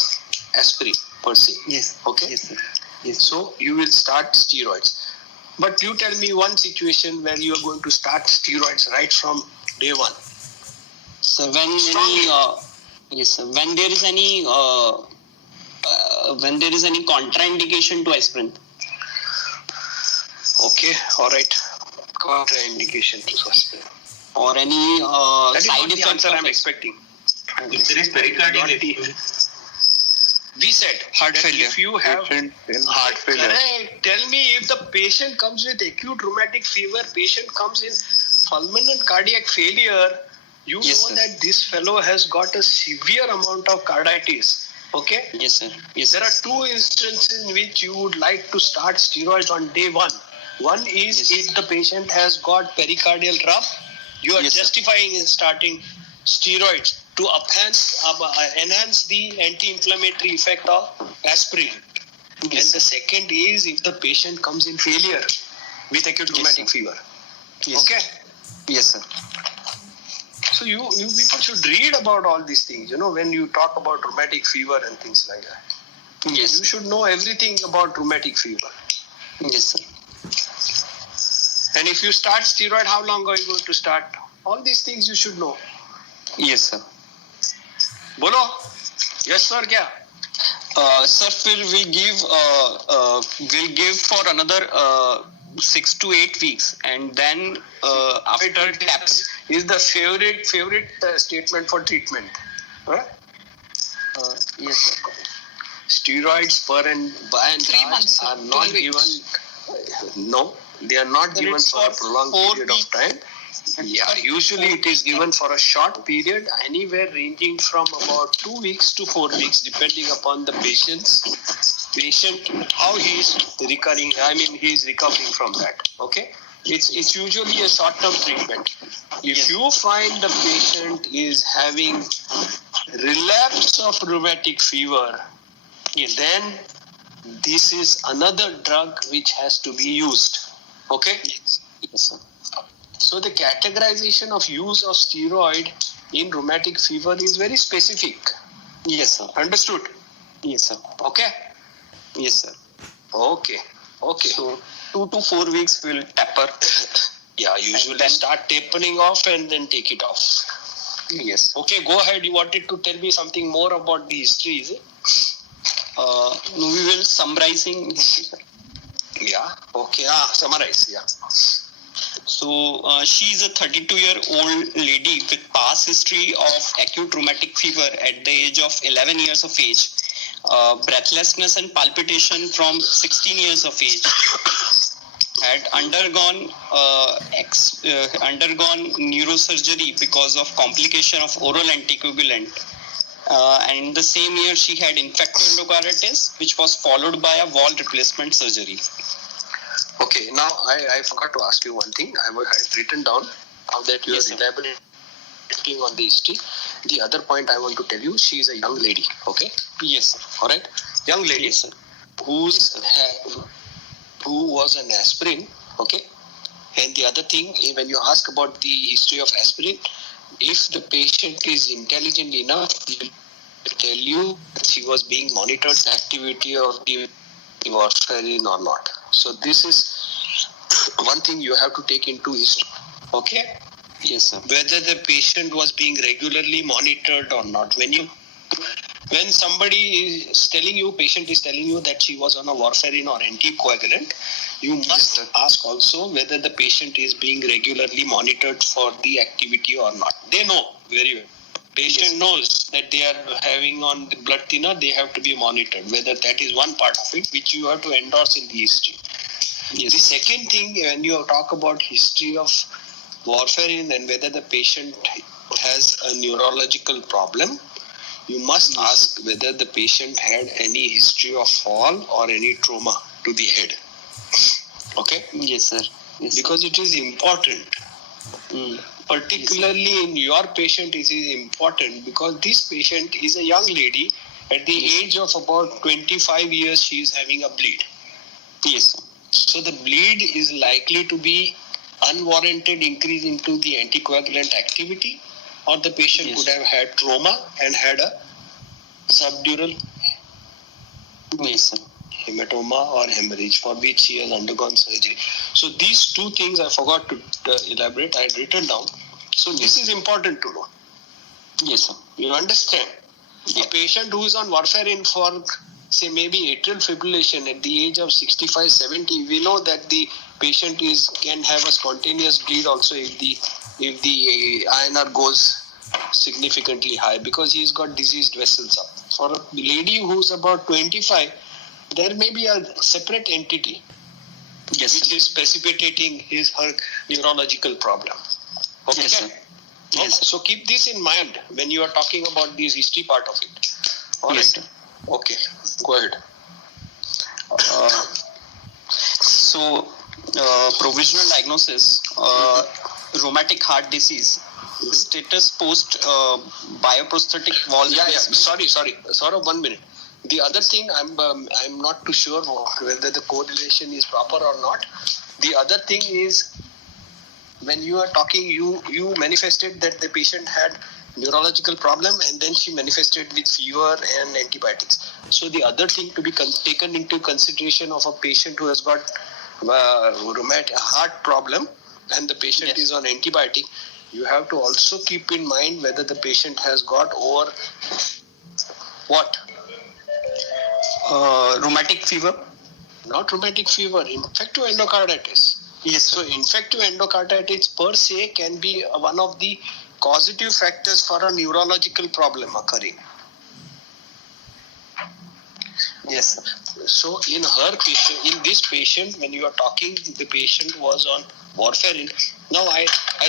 aspirin per se. Yes. Okay. Yes, sir. Yes. So you will start steroids. But you tell me one situation where you are going to start steroids right from day one. So when yes, sir. When there is any contraindication to aspirin. Okay, all right. Contraindication to aspirin. Or any That is side not the effects answer of I'm expecting. If there is pericardial We said heart that failure. if you have Patient in heart failure. Correct. Tell me, if the patient comes with acute rheumatic fever, patient comes in fulminant cardiac failure, you Yes, know sir. that this fellow has got a severe amount of carditis. Okay? Yes, sir. Yes, There sir. are two instances in which you would like to start steroids on day one. One is Yes. if the patient has got pericardial rub, you are Yes, sir. justifying in starting steroids to enhance the anti-inflammatory effect of aspirin. And Yes, the sir. second is if the patient comes in failure with acute Yes, rheumatic sir. fever. Yes. Okay? Yes, sir. So you people should read about all these things, when you talk about rheumatic fever and things like that. Yes. You should know everything about rheumatic fever. Yes, sir. And if you start steroid, how long are you going to start? All these things you should know. Yes, sir. Bolo? Yes, sir, kya? Sir, we'll give for another 6 to 8 weeks, and then after taps. Is the favorite statement for treatment. Huh? Yes, sir. Steroids by and 3 large months, are 12 not weeks. given. No, they are not Then given it's for a for prolonged 4 period of weeks. time. Yeah, usually it is given for a short period, anywhere ranging from about 2 weeks to 4 weeks, depending upon the patient how he is recovering. He is recovering from that. Okay, it's usually a short-term treatment. If Yes. you find the patient is having relapse of rheumatic fever, then this is another drug which has to be used. Okay. Yes, sir. So the categorization of use of steroid in rheumatic fever is very specific. Yes, sir. Understood? Yes, sir. Okay. Yes, sir. Okay. So 2 to 4 weeks will taper. Yeah, usually And then- start tapering off and then take it off. Yes. Okay, go ahead. You wanted to tell me something more about the history, is it? We will summarizing history, sir. Yeah. Okay. Summarize. Yeah. So she is a 32-year-old lady with past history of acute rheumatic fever at the age of 11 years of age, breathlessness and palpitation from 16 years of age, had undergone neurosurgery because of complication of oral anticoagulant. And in the same year, she had infective endocarditis, which was followed by a wall replacement surgery. Okay. Now I forgot to ask you one thing. I had written down now that you Yes, are sir. elaborating on the history. The other point I want to tell you, she is a young lady. Okay. Yes, sir. All right. Young lady. Yes, sir. who was an aspirin, okay? And the other thing, when you ask about the history of aspirin, if the patient is intelligent enough, he will tell you that she was being monitored activity of the warfarin or not. So this is one thing you have to take into history, okay? Yes, sir. Whether the patient was being regularly monitored or not. When somebody is telling you, patient is telling you that she was on a warfarin or anticoagulant, you must ask also whether the patient is being regularly monitored for the activity or not. They know very well. Patient knows that they are having on the blood thinner, they have to be monitored. Whether that is one part of it which you have to endorse in the history. Yes. The second thing, when you talk about history of warfarin and whether the patient has a neurological problem, you must ask whether the patient had any history of fall or any trauma to the head. Okay? Yes, sir. Yes, Because it is important. Particularly in your patient, it is important because this patient is a young lady. At the age of about 25 years, she is having a bleed. Yes, sir. So the bleed is likely to be unwarranted increase into the anticoagulant activity, or the patient Yes. could have had trauma and had a subdural Yes, sir. hematoma or hemorrhage, for which he has undergone surgery. So these two things I forgot to elaborate. I had written down. So this is important to know. Yes, sir. You understand? Yeah. A patient who is on warfarin for, say, maybe atrial fibrillation at the age of 65, 70, we know that the patient can have a spontaneous bleed also if the INR goes significantly high, because he's got diseased vessels up. For a lady who's about 25, there may be a separate entity Yes, which sir. is precipitating her neurological problem. Okay. Yes, sir. Yes, sir. So keep this in mind when you are talking about this history part of it. All Yes, right. sir. Okay. Go ahead. So, provisional diagnosis, rheumatic heart disease, status post bioprosthetic valve Yeah. replacement. Sorry. Saurabh, 1 minute. The other thing, I'm not too sure whether the correlation is proper or not. The other thing is, when you are talking, you manifested that the patient had neurological problem, and then she manifested with fever and antibiotics. So the other thing to be taken into consideration of a patient who has got rheumatic heart problem and the patient Yes. is on antibiotic, you have to also keep in mind whether the patient has got over what? Rheumatic fever. Not rheumatic fever, infective endocarditis. Yes, So infective endocarditis per se can be one of the causative factors for a neurological problem occurring. Yes, sir. So in this patient, when you are talking, the patient was on warfarin. Now I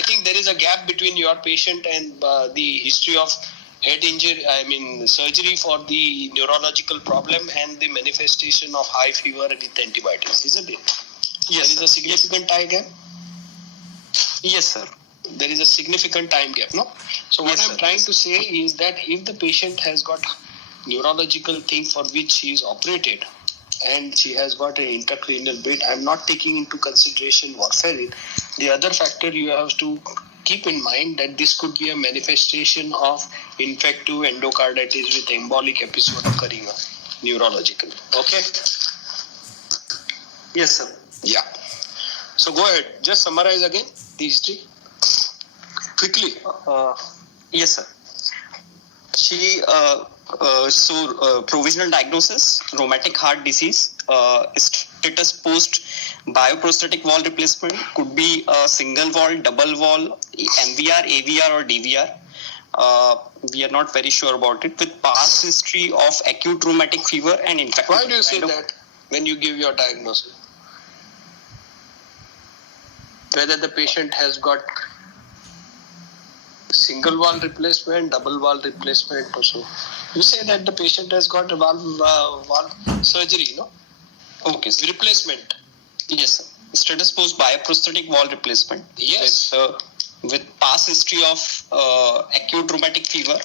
think there is a gap between your patient and the history of head injury, surgery for the neurological problem and the manifestation of high fever with antibiotics, isn't it? Yes, There is a significant time gap. Yes, sir. There is a significant time gap, no? So what Yes, I'm sir. trying to say is that if the patient has got neurological thing for which she is operated and she has got an intracranial bleed, I'm not taking into consideration warfarin. The other factor you have to keep in mind that this could be a manifestation of infective endocarditis with embolic episode occurring neurologically. Okay? Yes, sir. Yeah. So go ahead. Just summarize again the history. Quickly. Yes, sir. She provisional diagnosis, rheumatic heart disease, status post bioprosthetic valve replacement, could be a single valve, double valve, MVR, AVR or DVR. We are not very sure about it, with past history of acute rheumatic fever and infective. Why do you say that when you give your diagnosis? Whether the patient has got single valve replacement, double valve replacement or so. You say that the patient has got a valve surgery, no? Okay, sir. Replacement. Yes, sir. Status post bioprosthetic valve replacement. Yes. With past history of acute rheumatic fever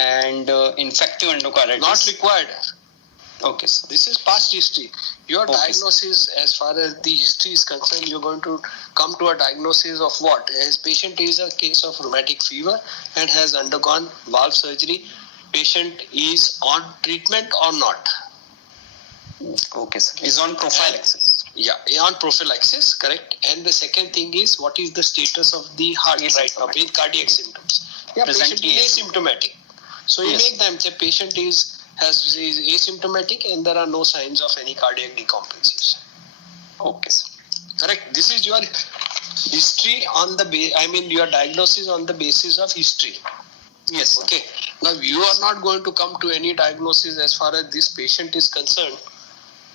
and infective endocarditis. Not required. Okay, sir. This is past history. Your Okay, diagnosis, as far as the history is concerned, you're going to come to a diagnosis of what? As patient is a case of rheumatic fever and has undergone valve surgery. Patient is on treatment or not? Okay, sir. Is on prophylaxis. Yeah, on prophylaxis, correct. And the second thing is, what is the status of the heart right now with cardiac symptoms? Yeah, patient Presently is asymptomatic. So you Yes. make them say patient is asymptomatic and there are no signs of any cardiac decompensation. Okay, sir. Correct. This is your history on the your diagnosis on the basis of history. Yes, sir. Okay. Now you are not going to come to any diagnosis as far as this patient is concerned.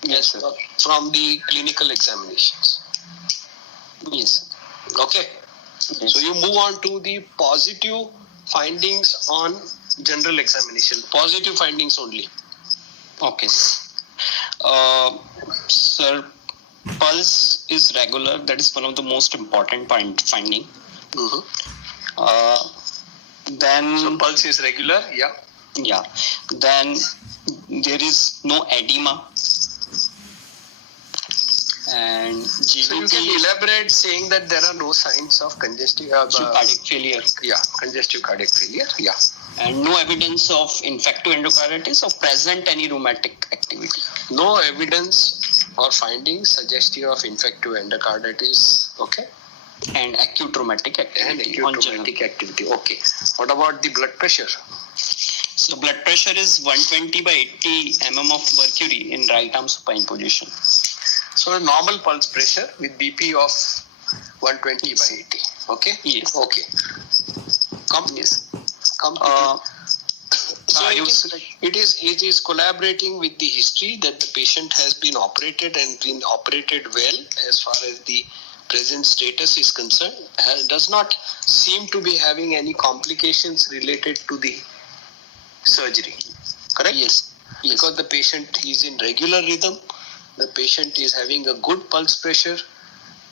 Yes, sir. From the clinical examinations. Yes, sir. Okay. Yes. So you move on to the positive findings on general examination. Positive findings only. Okay. Sir, pulse is regular. That is one of the most important finding. Then So pulse is regular. Yeah. yeah. Then there is no edema. And So you can GDP elaborate saying that there are no signs of congestive cardiac failure, congestive cardiac failure. Yeah. and no evidence of infective endocarditis or present any rheumatic activity. No evidence or findings suggestive of infective endocarditis. Okay. And acute rheumatic activity. And acute rheumatic activity. Okay. What about the blood pressure? So blood pressure is 120 by 80 mm of mercury in right arm supine position. So a normal pulse pressure with BP of 120 by 80. Okay. Yes. Okay. Yes. So it is collaborating with the history that the patient has been operated and been operated well as far as the present status is concerned. Does not seem to be having any complications related to the surgery. Correct? Yes. Because the patient is in regular rhythm, the patient is having a good pulse pressure,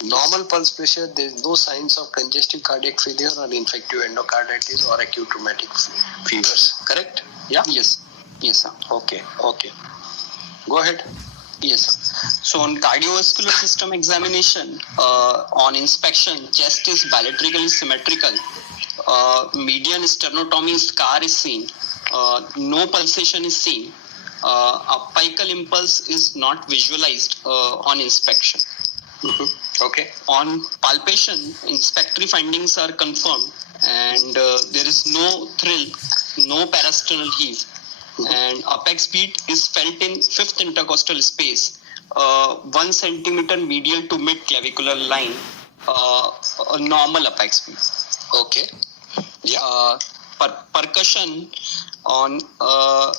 normal pulse pressure, there is no signs of congestive cardiac failure or infective endocarditis or acute rheumatic fevers. Correct? Yeah? Yes. Yes, sir. Okay. Go ahead. Yes, sir. So on cardiovascular system examination, on inspection, chest is bilaterally symmetrical. Median sternotomy scar is seen. No pulsation is seen. Apical impulse is not visualized on inspection. Mm-hmm. Okay. On palpation, inspectory findings are confirmed, and there is no thrill, no parasternal heave, and apex beat is felt in fifth intercostal space, 1 centimeter medial to mid clavicular line, a normal apex beat. Okay. Yeah. Percussion on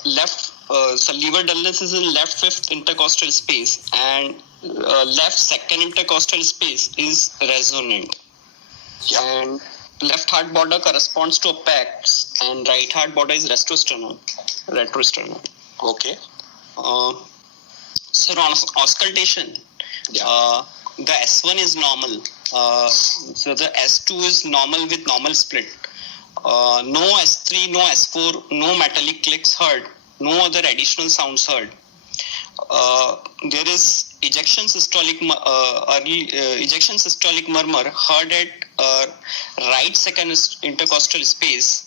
left, so lever dullness is in left fifth intercostal space, and left second intercostal space is resonant. Yeah. And left heart border corresponds to apex, and right heart border is retrosternal. Okay. So on auscultation, Yeah. the S1 is normal. So the S2 is normal with normal split. No S3, no S4, no metallic clicks heard, no other additional sounds heard. There is ejection systolic murmur heard at right second intercostal space,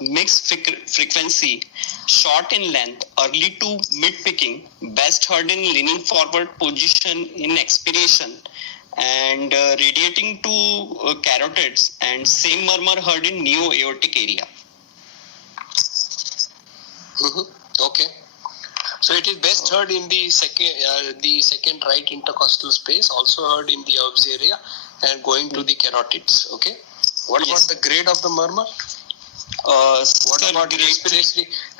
mixed frequency, short in length, early to mid picking, best heard in leaning forward position in expiration, and radiating to carotids, and same murmur heard in neo-aortic area. Mm-hmm. Okay. So it is best heard in the second right intercostal space, also heard in the Orb's area and going to the carotids. Okay. What about the grade of the murmur? What about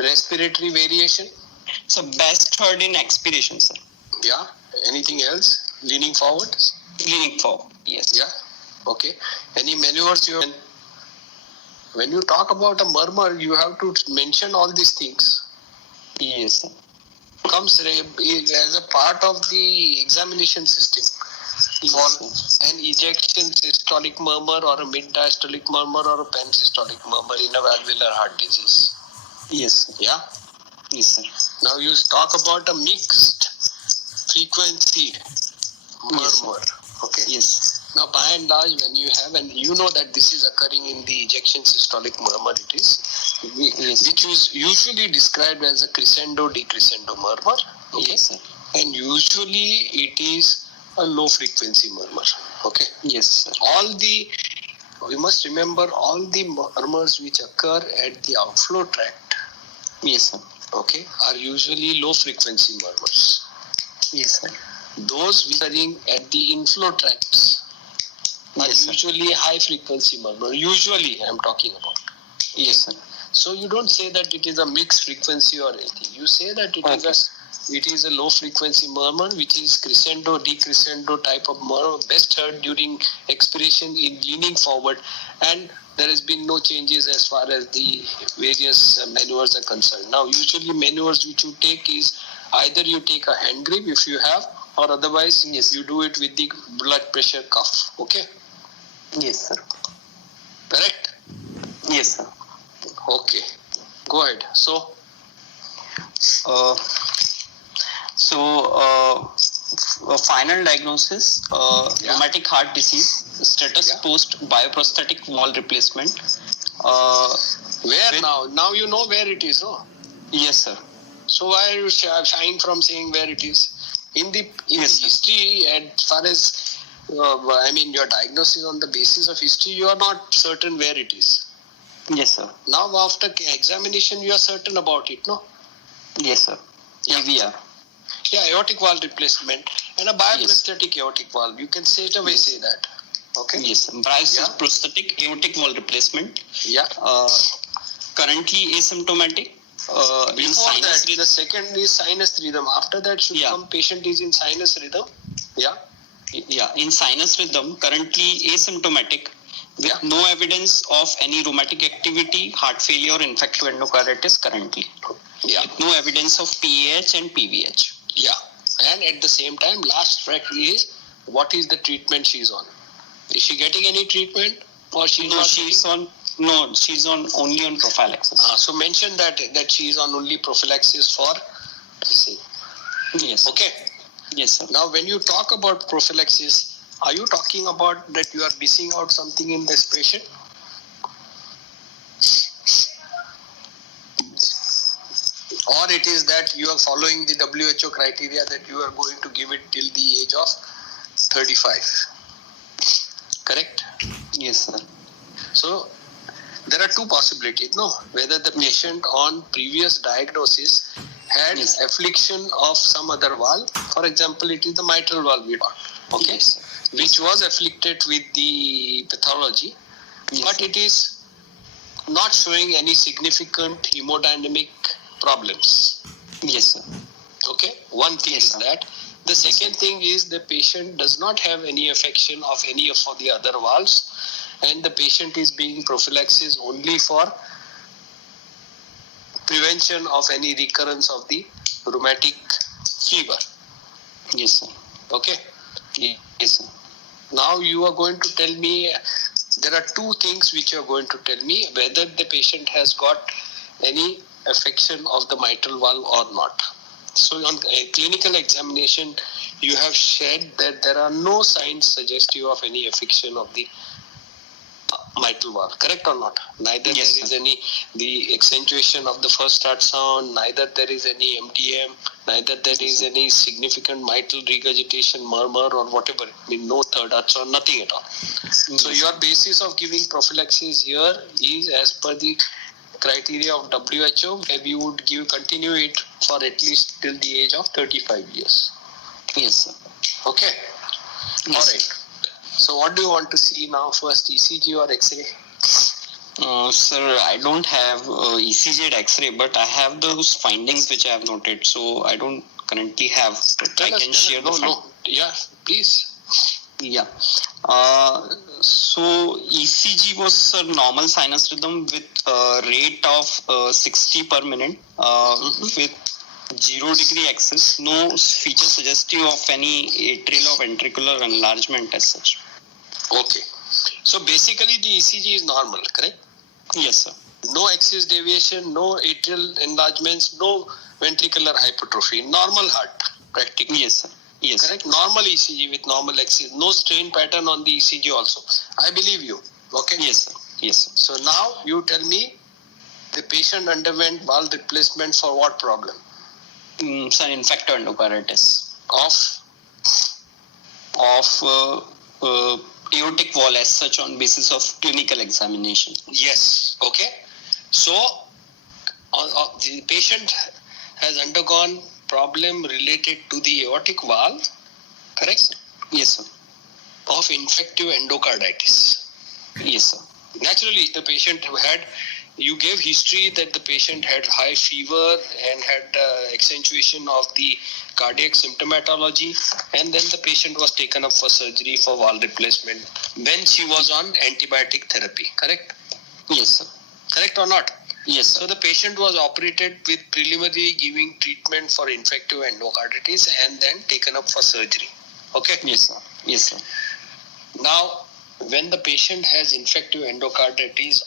respiratory variation? So best heard in expiration, sir. Yeah. Anything else? Leaning forward? Leaning forward, yes. Yeah. Okay. Any maneuvers when you talk about a murmur, you have to mention all these things. Yes, sir. Comes as a part of the examination system. For an ejection systolic murmur or a mid-diastolic murmur or a pansystolic murmur in a valvular heart disease. Yes. Yeah? Yes, sir. Now you talk about a mixed frequency murmur. Okay. Yes. Now by and large, when you have, and you know that this is occurring in the ejection systolic murmur, it is, which is usually described as a crescendo decrescendo murmur. Okay. Yes, sir. And usually it is a low frequency murmur. Okay. Yes, sir. We must remember all the murmurs which occur at the outflow tract. Yes, sir. Okay, are usually low frequency murmurs. Yes, sir. Those occurring at the inflow tracts are usually high frequency murmur. Usually, I am talking about. Yes, sir. So you don't say that it is a mixed frequency or anything. You say that it is a low frequency murmur, which is crescendo, decrescendo type of murmur, best heard during expiration in leaning forward, and there has been no changes as far as the various maneuvers are concerned. Now, usually maneuvers which you take is either you take a hand grip if you have, or otherwise you do it with the blood pressure cuff. Okay? Yes, sir. Correct? Yes, sir. Okay. Go ahead. So final diagnosis, rheumatic heart disease, status post bioprosthetic valve replacement. Where now? Now you know where it is, no? Yes, sir. So why are you shying from saying where it is? In the history, as far as your diagnosis on the basis of history, you are not certain where it is. Yes, sir. Now after examination, you are certain about it, no? Yes, sir. AVR. Yeah, aortic valve replacement and a bioprosthetic aortic valve. You can straight away say that. Okay. Yes, bioprosthetic aortic valve replacement. Yeah. Currently asymptomatic. Before that, the second is sinus rhythm. After that, should come patient is in sinus rhythm. Yeah. Yeah, in sinus rhythm, currently asymptomatic, with no evidence of any rheumatic activity, heart failure, infective endocarditis currently. Yeah. With no evidence of PAH and PVH. Yeah. And at the same time, last fact is, what is the treatment she's on? Is she getting any treatment? Or she's only on prophylaxis. So mention that she is on only prophylaxis for this thing. Yes. Okay. Yes, sir. Now, when you talk about prophylaxis, are you talking about that you are missing out something in this patient? Or it is that you are following the WHO criteria that you are going to give it till the age of 35. Correct? Yes, sir. So, there are two possibilities, no? Whether the patient on previous diagnosis had affliction of some other valve. For example, it is the mitral valve we talked, okay? Yes. Which was afflicted with the pathology, but it is not showing any significant hemodynamic problems. Yes, sir. Okay, one thing is that. The second thing is the patient does not have any affection of any of the other valves, and the patient is being prophylaxis only for prevention of any recurrence of the rheumatic fever. Yes, sir. Okay? Yes, sir. Now you are going to tell me, there are two things which you are going to tell me, whether the patient has got any affection of the mitral valve or not. So on a clinical examination, you have said that there are no signs suggestive of any affection of the mitral valve, correct or not? Neither there is any the accentuation of the first start sound, neither there is any MDM, neither there is any significant mitral regurgitation, murmur or whatever. I mean, no third arch or nothing at all. So your basis of giving prophylaxis here is as per the criteria of WHO, where we would continue it for at least till the age of 35 years. Yes, sir. Okay. Yes. All right. So what do you want to see now first, ECG or X-ray? Sir, I don't have ECG and X-ray, but I have those findings which I have noted. So I don't currently have. I can share the Yeah, please. Yeah. So ECG was a normal sinus rhythm with a rate of 60 per minute with 0-degree axis, no feature suggestive of any atrial or ventricular enlargement as such. Okay. So basically the ECG is normal, correct? Yes, sir. No axis deviation, no atrial enlargements, no ventricular hypertrophy. Normal heart, practically. Yes, sir. Yes. Correct? Normal ECG with normal axis. No strain pattern on the ECG also. I believe you. Okay? Yes, sir. Yes, sir. So now you tell me the patient underwent valve replacement for what problem? Sir, infective endocarditis. Of aortic valve as such on basis of clinical examination. Yes. Okay. So the patient has undergone problem related to the aortic valve, correct? Sir. Yes, sir. Of infective endocarditis. Yes, sir. Naturally, the patient you gave history that the patient had high fever and had accentuation of the cardiac symptomatology, and then the patient was taken up for surgery for valve replacement when she was on antibiotic therapy, correct? Yes, sir. Correct or not? Yes, sir. So the patient was operated with preliminary giving treatment for infective endocarditis and then taken up for surgery. Okay? Yes, sir. Yes, sir. Now, when the patient has infective endocarditis,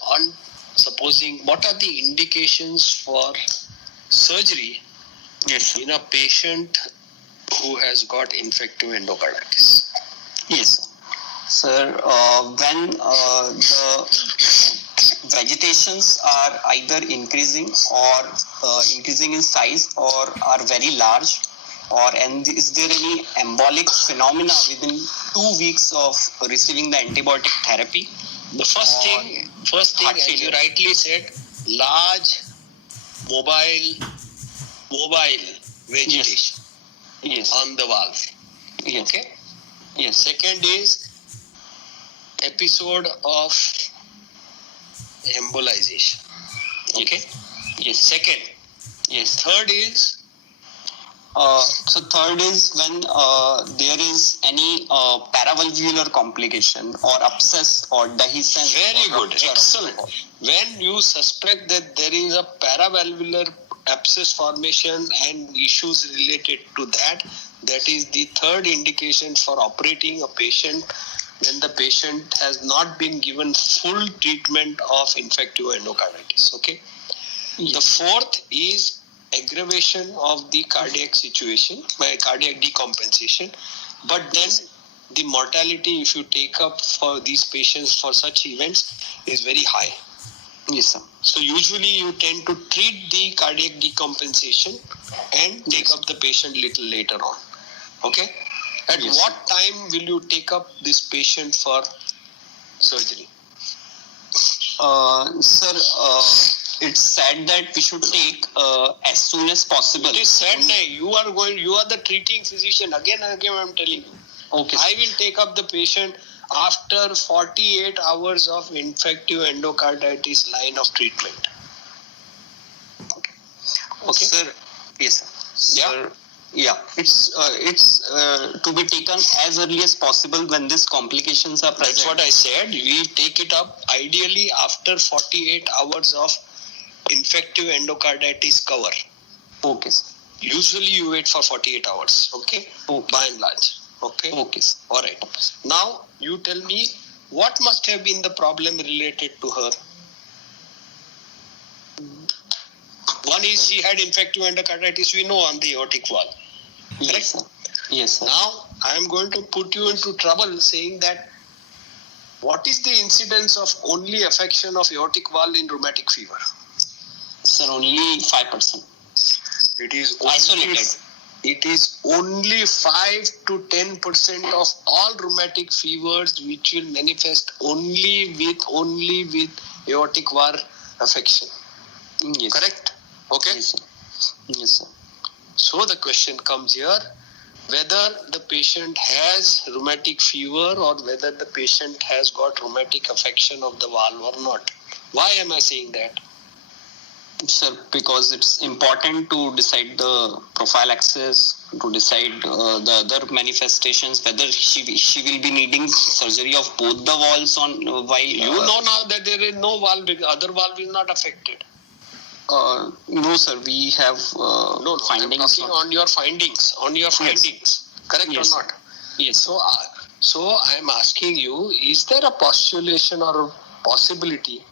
supposing what are the indications for surgery Yes, sir. in a patient who has got infective endocarditis? Yes, sir. When the vegetations are either increasing or increasing in size or are very large, and is there any embolic phenomena within 2 weeks of receiving the antibiotic therapy? The first thing, as you rightly said, large mobile vegetation Yes. on the valve. Yes. Okay. Yes. Second is episode of embolization. Okay. Yes. Second. Yes. Third is So third is when there is any paravalvular complication or abscess or dehiscence. very or good, rupture of excellent. the valve. When you suspect that there is a paravalvular abscess formation and issues related to that, that is the third indication for operating a patient when the patient has not been given full treatment of infective endocarditis. Okay. The fourth is aggravation of the cardiac situation by cardiac decompensation, but then the mortality, if you take up for these patients for such events, is very high. Yes, sir. So usually you tend to treat the cardiac decompensation and take up the patient little later on. Okay. At Yes, what time will you take up this patient for surgery? Sir, it's said that we should take as soon as possible. It is said, you are the treating physician. Again and again I am telling you. Okay. I will take up the patient after 48 hours of infective endocarditis line of treatment. Okay. Sir, yes, sir. Yeah. Sir, yeah, it's to be taken as early as possible when these complications are present. That's what I said. We take it up ideally after 48 hours of infective endocarditis cover. Okay, sir. Usually you wait for 48 hours. Okay. Okay. By and large. Okay. Okay, sir. All right. Now you tell me what must have been the problem related to her. One is she had infective endocarditis, we know, on the aortic valve. Yes, sir. Yes, sir. Now I am going to put you into trouble saying that what is the incidence of only affection of aortic valve in rheumatic fever? Sir, only 5%. It is Isolated. It is only 5 to 10% of all rheumatic fevers which will manifest only with aortic valve affection. Yes. Correct? Okay. Yes, sir. Yes, sir. So the question comes here, whether the patient has rheumatic fever or whether the patient has got rheumatic affection of the valve or not. Why am I saying that? Sir, because it's important to decide the prophylaxis, to decide the other manifestations, whether she will be needing surgery of both the valves on while You know now that there is no valve, other valve is not affected. No, sir. We have No, findings. I'm talking on your findings. Correct Yes, or not? Yes. So I am asking you, is there a postulation or a possibility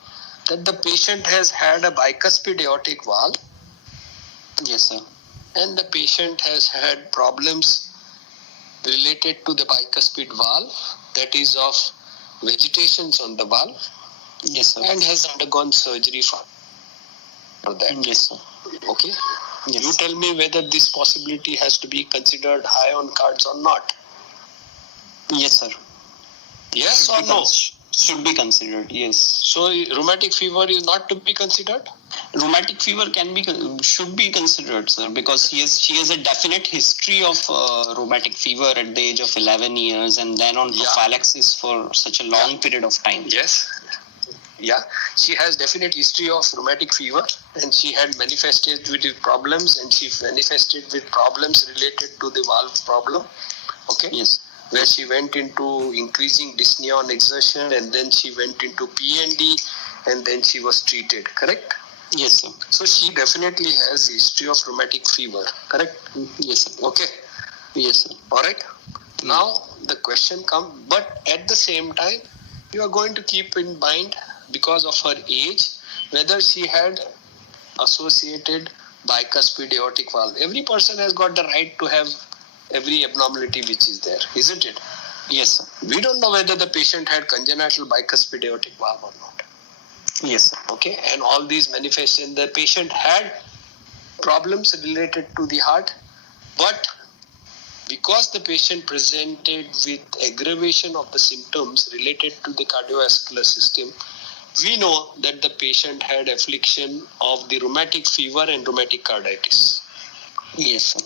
that the patient has had a bicuspid aortic valve Yes, sir. and the patient has had problems related to the bicuspid valve, that is of vegetations on the valve, Yes, sir. and has undergone surgery for that? Yes, sir. Okay. Yes. You tell me whether this possibility has to be considered high on cards or not. Yes, sir. Yes or no? Should be considered. Yes. So rheumatic fever is not to be considered? Rheumatic fever should be considered, sir, because she has a definite history of rheumatic fever at the age of 11 years, and then on prophylaxis for such a long period of time. Yes. Yeah, she has definite history of rheumatic fever, and she had manifested with problems, and she manifested with problems related to the valve problem. Okay. Yes. Where she went into increasing dyspnea on exertion, and then she went into PND, and then she was treated. Correct? Yes, sir. So she definitely has history of rheumatic fever. Correct? Yes, sir. Okay. Yes, sir. All right. Now the question comes, but at the same time, you are going to keep in mind, because of her age, whether she had associated bicuspid aortic valve. Every person has got the right to have every abnormality which is there, isn't it? Yes, sir. We don't know whether the patient had congenital bicuspid aortic valve or not. Yes, sir. Okay, and all these manifestations, the patient had problems related to the heart, but because the patient presented with aggravation of the symptoms related to the cardiovascular system, we know that the patient had affliction of the rheumatic fever and rheumatic carditis. Yes, sir.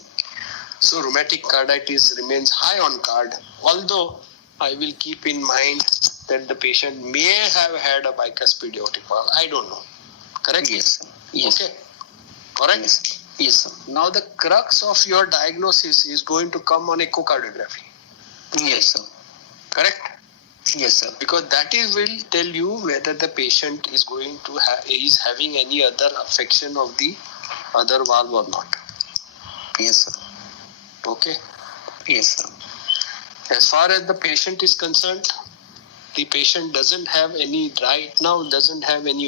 So rheumatic carditis remains high on card, although I will keep in mind that the patient may have had a bicuspid aortic valve. I don't know. Correct? Yes, sir. Yes. Okay. Correct? Yes. Yes, sir. Now the crux of your diagnosis is going to come on echocardiography. Yes, sir. Correct? Yes, sir. Because that is will tell you whether the patient is going to is having any other affection of the other valve or not. Yes, sir. Okay. Yes, sir. As far as the patient is concerned, the patient doesn't have any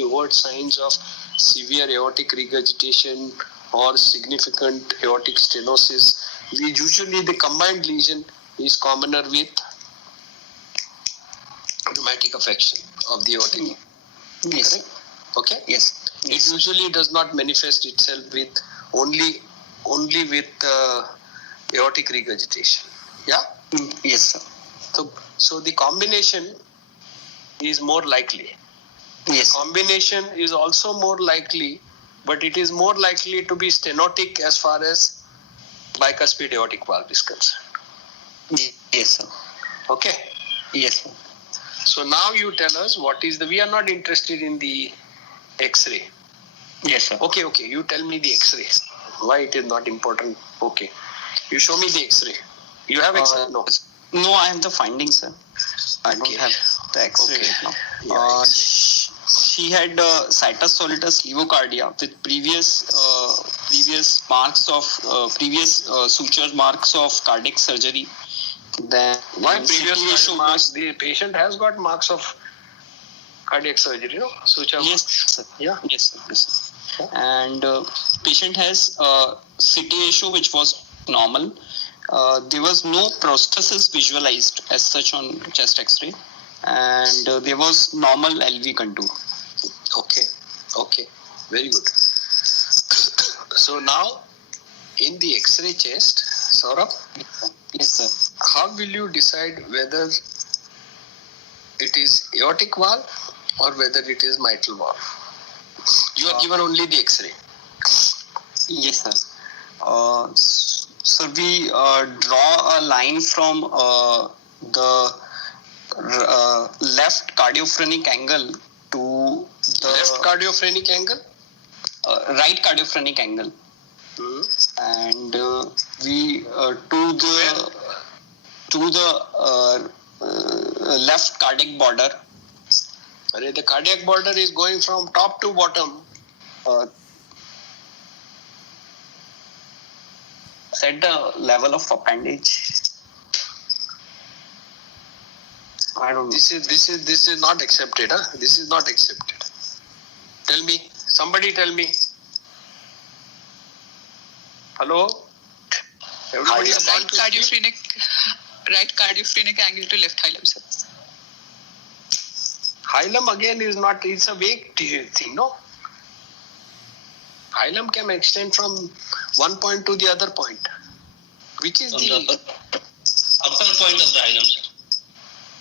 overt signs of severe aortic regurgitation or significant aortic stenosis. Usually the combined lesion is commoner with rheumatic affection of the aortic. Yes. Correct? Okay? Yes. It usually does not manifest itself with only with aortic regurgitation. Yeah? Yes, sir. So the combination is more likely. Yes. Combination is also more likely, but it is more likely to be stenotic as far as bicuspid aortic valve is concerned. Yes, sir. Okay? Yes, sir. So now you tell us we are not interested in the X-ray. Yes, sir. Okay, you tell me the X-ray. Why it is not important? Okay. You show me the X-ray. You have X-ray? No. No, I have the findings, sir. I don't Okay. have the X-ray Okay. right now. Yeah, She had situs solitus levocardia with previous suture marks of cardiac surgery. Then Why previous CT ratio marks? The patient has got marks of cardiac surgery, no? Suture Yes, marks. sir. Yeah. Yes, sir. Yes, sir. And patient has CT ratio which was normal. There was no prosthesis visualized as such on chest X-ray, and there was normal LV contour. Okay. Very good. So now, in the X-ray chest, Saurabh, Yes, sir. how will you decide whether it is aortic valve or whether it is mitral valve? You are given only the X-ray. Yes, sir. So we draw a line from the left cardiophrenic angle to the Left cardiophrenic angle? right cardiophrenic angle, and we to the left cardiac border. The cardiac border is going from top to bottom. At the level of appendage. I don't know. This is not accepted, huh? This is not accepted. Tell me. Somebody tell me. Hello? Everybody has gone to sleep? Right cardiophrenic angle to left hilum, sir. Hilum again is not, it's a vague thing, no? Hilum can extend from one point to the other point. Which is the upper point of the hilum, sir.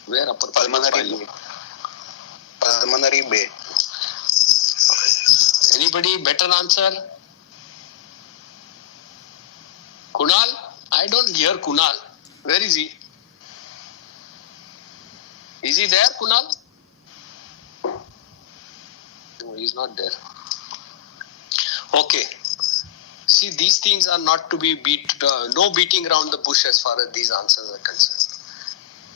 where upper pulmonary bed. Anybody better answer? Kunal? I don't hear Kunal. Where is he? Is he there, Kunal? No, he's not there. Okay. See, these things are not to be no beating around the bush as far as these answers are concerned.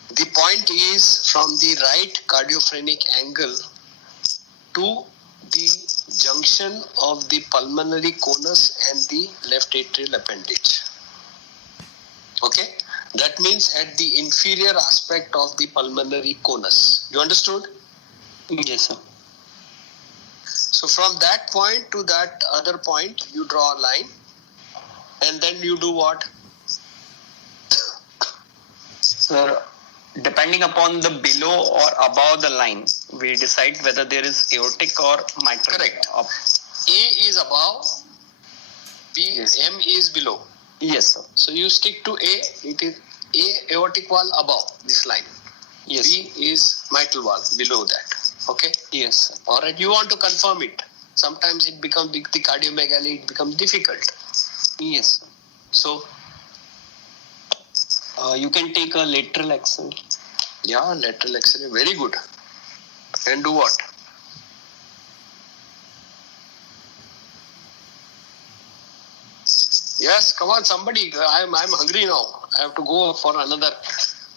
The point is from the right cardiophrenic angle to the junction of the pulmonary conus and the left atrial appendage. Okay? That means at the inferior aspect of the pulmonary conus. You understood? Yes, sir. So from that point to that other point, you draw a line and then you do what? Sir, depending upon the below or above the line, we decide whether there is aortic or mitral. Correct. A is above, B, Yes. M is below. Yes, sir. So you stick to A. It is A aortic wall above this line. Yes. B is mitral valve below that. Okay. Yes, sir. All right. You want to confirm it. Sometimes it becomes the cardiomegaly. It becomes difficult. Yes, sir. So You can take a lateral axle. yeah, lateral X-ray, very good. And do what? Yes, come on, somebody. I'm hungry now. I have to go for another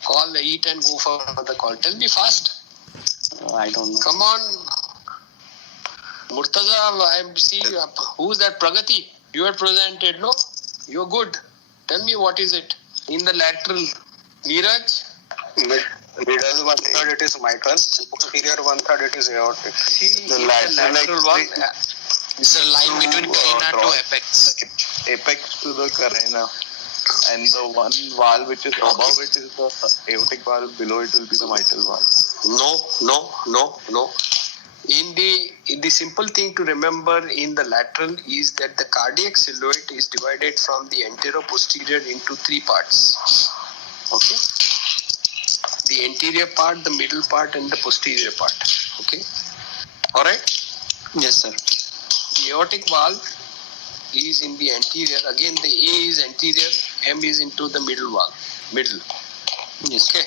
call, eat and go for another call. Tell me fast. I don't know. Come on. Murtaza, I see. Who's that? Pragati. You are presented, no? You're good. Tell me what is it? In the lateral. Neeraj? Middle 1/3 it is mitral, posterior 1/3 it is aortic. See, The in lateral one. It's a line between carina to apex. Apex to the carina, and the one valve which is above it is the aortic valve, below it will be the mitral valve. No. In the simple thing to remember in the lateral is that the cardiac silhouette is divided from the anterior-posterior into three parts. Okay. The anterior part, the middle part, and the posterior part. Okay. All right. Yes, sir. The aortic valve is in the anterior. Again, the A is anterior, M is into the middle valve. Middle. Yes. Okay.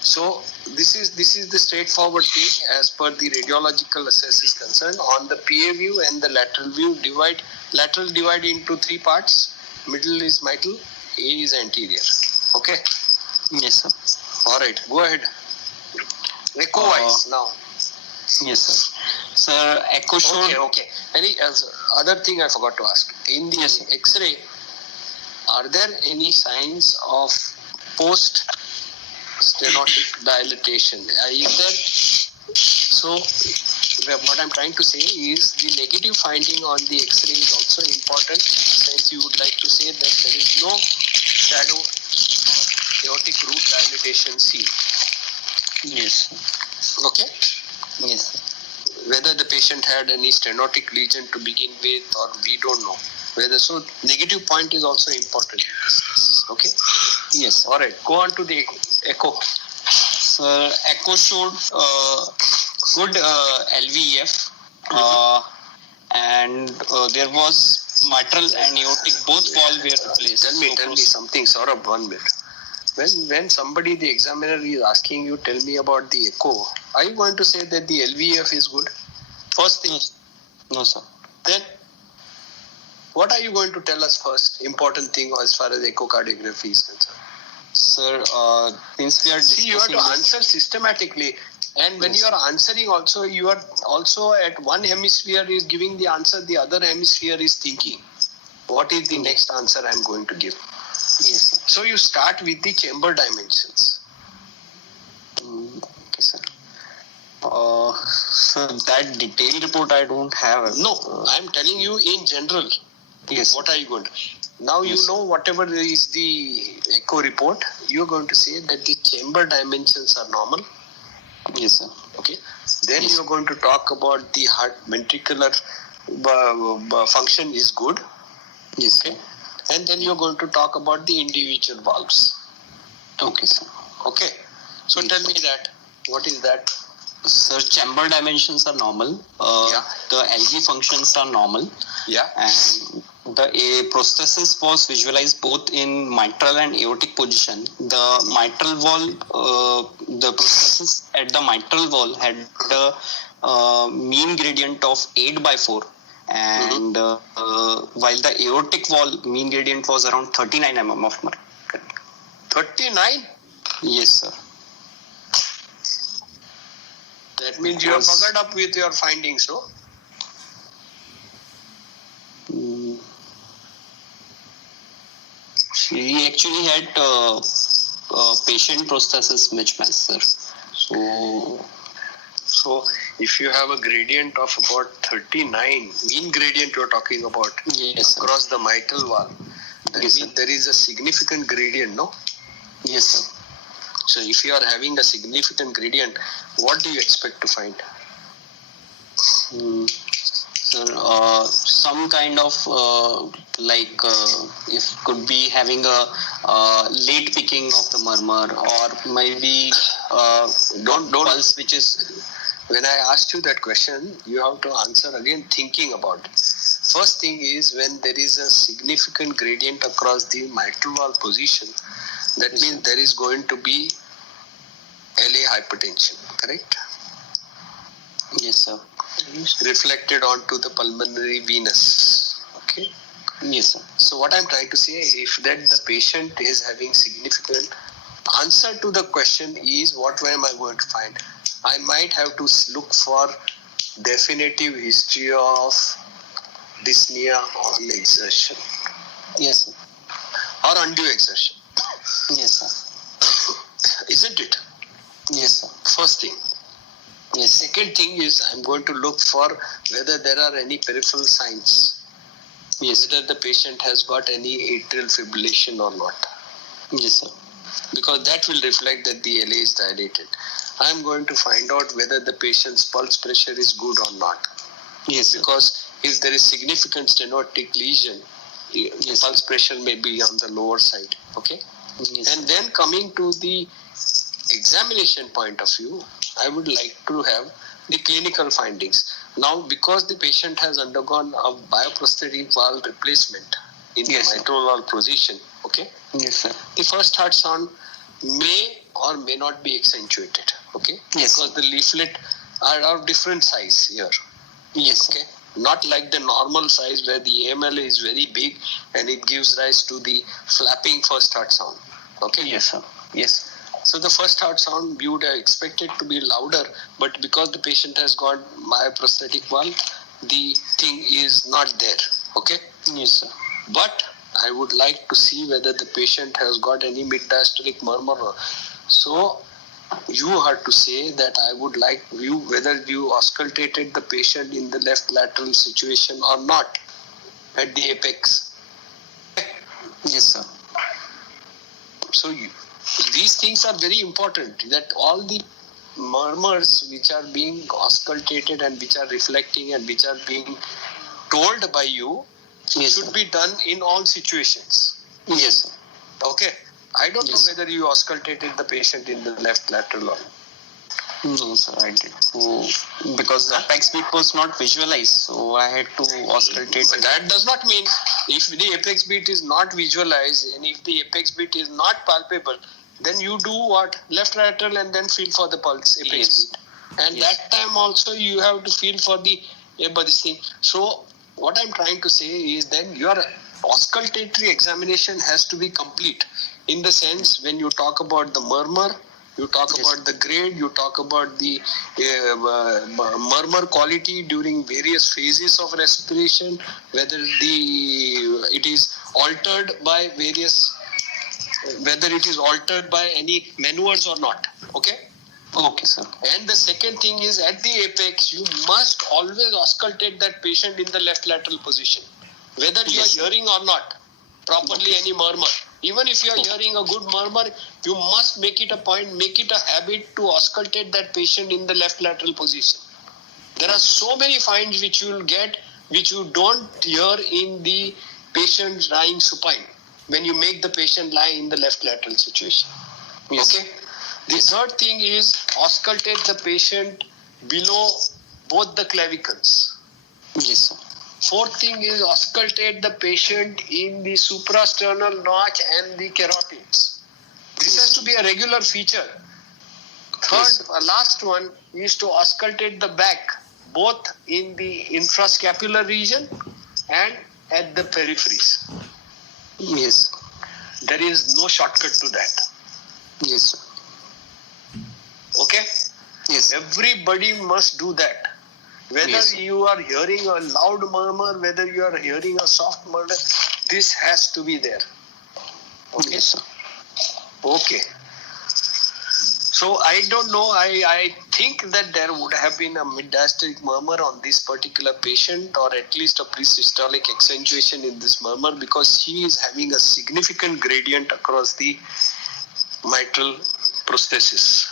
So this is the straightforward thing as per the radiological assess is concerned. On the PA view and the lateral view, lateral divide into three parts. Middle is mitral, A is anterior. Okay. Yes, sir. All right. Go ahead. Echo wise now. Yes, sir. Sir, echo showed. Okay. Any other thing I forgot to ask. In the Yes, sir. X-ray, are there any signs of post-stenotic dilatation? Is there? So, what I'm trying to say is the negative finding on the X-ray is also important, since you would like to say that there is no shadow of aortic root dilatation seen. Yes. Okay. Yes, sir. Whether the patient had any stenotic lesion to begin with, or we don't know. So negative point is also important. Okay. Yes. All right. Go on to the echo. Sir, echo showed good LVEF, and there was mitral and aortic both valve were replaced. Tell me something, Saurabh, 1 minute. When somebody, the examiner, is asking you, tell me about the echo, are you going to say that the LVEF is good? First thing. No, sir. Then, what are you going to tell us first? Important thing as far as echocardiography is concerned. Sir, since we are See, you have to discussing answer systematically. And when Yes. you are answering also, you are also at one hemisphere is giving the answer, the other hemisphere is thinking. What is the next answer I am going to give? Yes, sir. So you start with the chamber dimensions. Okay, sir. So that detailed report I don't have. No, I am telling you in general. Yes. What are you going to? Now you Yes. know whatever is the echo report, you are going to say that the chamber dimensions are normal. Yes, sir. Okay. Then Yes. you are going to talk about the heart ventricular function is good. Yes. Okay. And then you are going to talk about the individual valves. Okay, sir. Okay. So Yes, tell sir. me that. What is that? Sir, chamber dimensions are normal. Yeah. The LV functions are normal. Yeah. And the prosthesis was visualized both in mitral and aortic position. The mitral wall, the prosthesis at the mitral wall had the mean gradient of 8/4, and while the aortic wall mean gradient was around 39 mm of mercury. 39? Yes, sir. That means you have covered up with your findings, no? She actually had patient prosthesis mismatch, sir. So if you have a gradient of about 39, mean gradient you're talking about, Yes, sir. across the mitral valve, that Yes, means sir. there is a significant gradient, no? Yes, sir. So if you are having a significant gradient, what do you expect to find? Sir, some kind of if could be having a late picking of the murmur, or maybe Don't pulse which is. When I asked you that question, you have to answer again thinking about it. First thing is, when there is a significant gradient across the mitral valve position, that means there is going to be LA hypertension, correct? Yes, sir. Reflected onto the pulmonary venous. Okay. Yes, sir. So what I'm trying to say, if that the patient is having significant, answer to the question is, what am I going to find? I might have to look for definitive history of dyspnea on exertion. Yes, sir. Or undue exertion. Yes, sir. Isn't it? Yes, sir. First thing. Yes. Second thing is, I'm going to look for whether there are any peripheral signs. Yes. Whether the patient has got any atrial fibrillation or not. Yes, sir. Because that will reflect that the LA is dilated. I'm going to find out whether the patient's pulse pressure is good or not. Yes, sir. Because if there is significant stenotic lesion, Yes. pulse pressure may be on the lower side. Okay. Yes. And then coming to the examination point of view, I would like to have the clinical findings. Now, because the patient has undergone a bioprosthetic valve replacement in Yes, the sir. mitral valve position, okay, Yes, sir. the first heart sound may or may not be accentuated, okay, Yes. because the leaflet are of different size here, Yes. okay, not like the normal size where the AML is very big and it gives rise to the flapping first heart sound, okay. Yes, sir. Yes. So the first heart sound you would have expected to be louder, but because the patient has got bioprosthetic valve, the thing is not there. Okay. Yes, sir. But I would like to see whether the patient has got any mid-diastolic murmur. So you have to say that I would like you whether you auscultated the patient in the left lateral situation or not at the apex. Yes, sir. So these things are very important, that all the murmurs which are being auscultated and which are reflecting and which are being told by you Yes, should sir. be done in all situations. Yes, sir. Okay. I don't Yes. know whether you auscultated the patient in the left lateral or No, sir, I did. So, because the apex beat was not visualized, so I had to auscultate But it. that does not mean if the apex beat is not visualized and if the apex beat is not palpable, then you do what? Left lateral and then feel for the pulse apex Yes. beat. And Yes. that time also you have to feel for the this thing. So what I'm trying to say is then your auscultatory examination has to be complete, in the sense when you talk about the murmur, you talk Yes. about the grade, you talk about the murmur quality during various phases of respiration, whether it is altered by any maneuvers or not. Okay. Okay, sir. And the second thing is, at the apex, you must always auscultate that patient in the left lateral position, whether you Yes. are hearing or not properly any murmur. Even if you are hearing a good murmur, you must make it a point, make it a habit to auscultate that patient in the left lateral position. There are so many finds which you will get which you don't hear in the patient lying supine when you make the patient lie in the left lateral situation. Yes. Okay. The third thing is auscultate the patient below both the clavicles. Yes, sir. Fourth thing is auscultate the patient in the suprasternal notch and the carotids. This has to be a regular feature. Third, Yes, sir. last one is to auscultate the back, both in the infrascapular region and at the peripheries. Yes. There is no shortcut to that. Yes, sir. Okay? Yes. Everybody must do that. Whether Yes, sir. you are hearing a loud murmur, whether you are hearing a soft murmur, this has to be there. Okay. Yes, sir. Okay. So I don't know. I think that there would have been a mid-diastolic murmur on this particular patient, or at least a pre-systolic accentuation in this murmur, because she is having a significant gradient across the mitral prosthesis.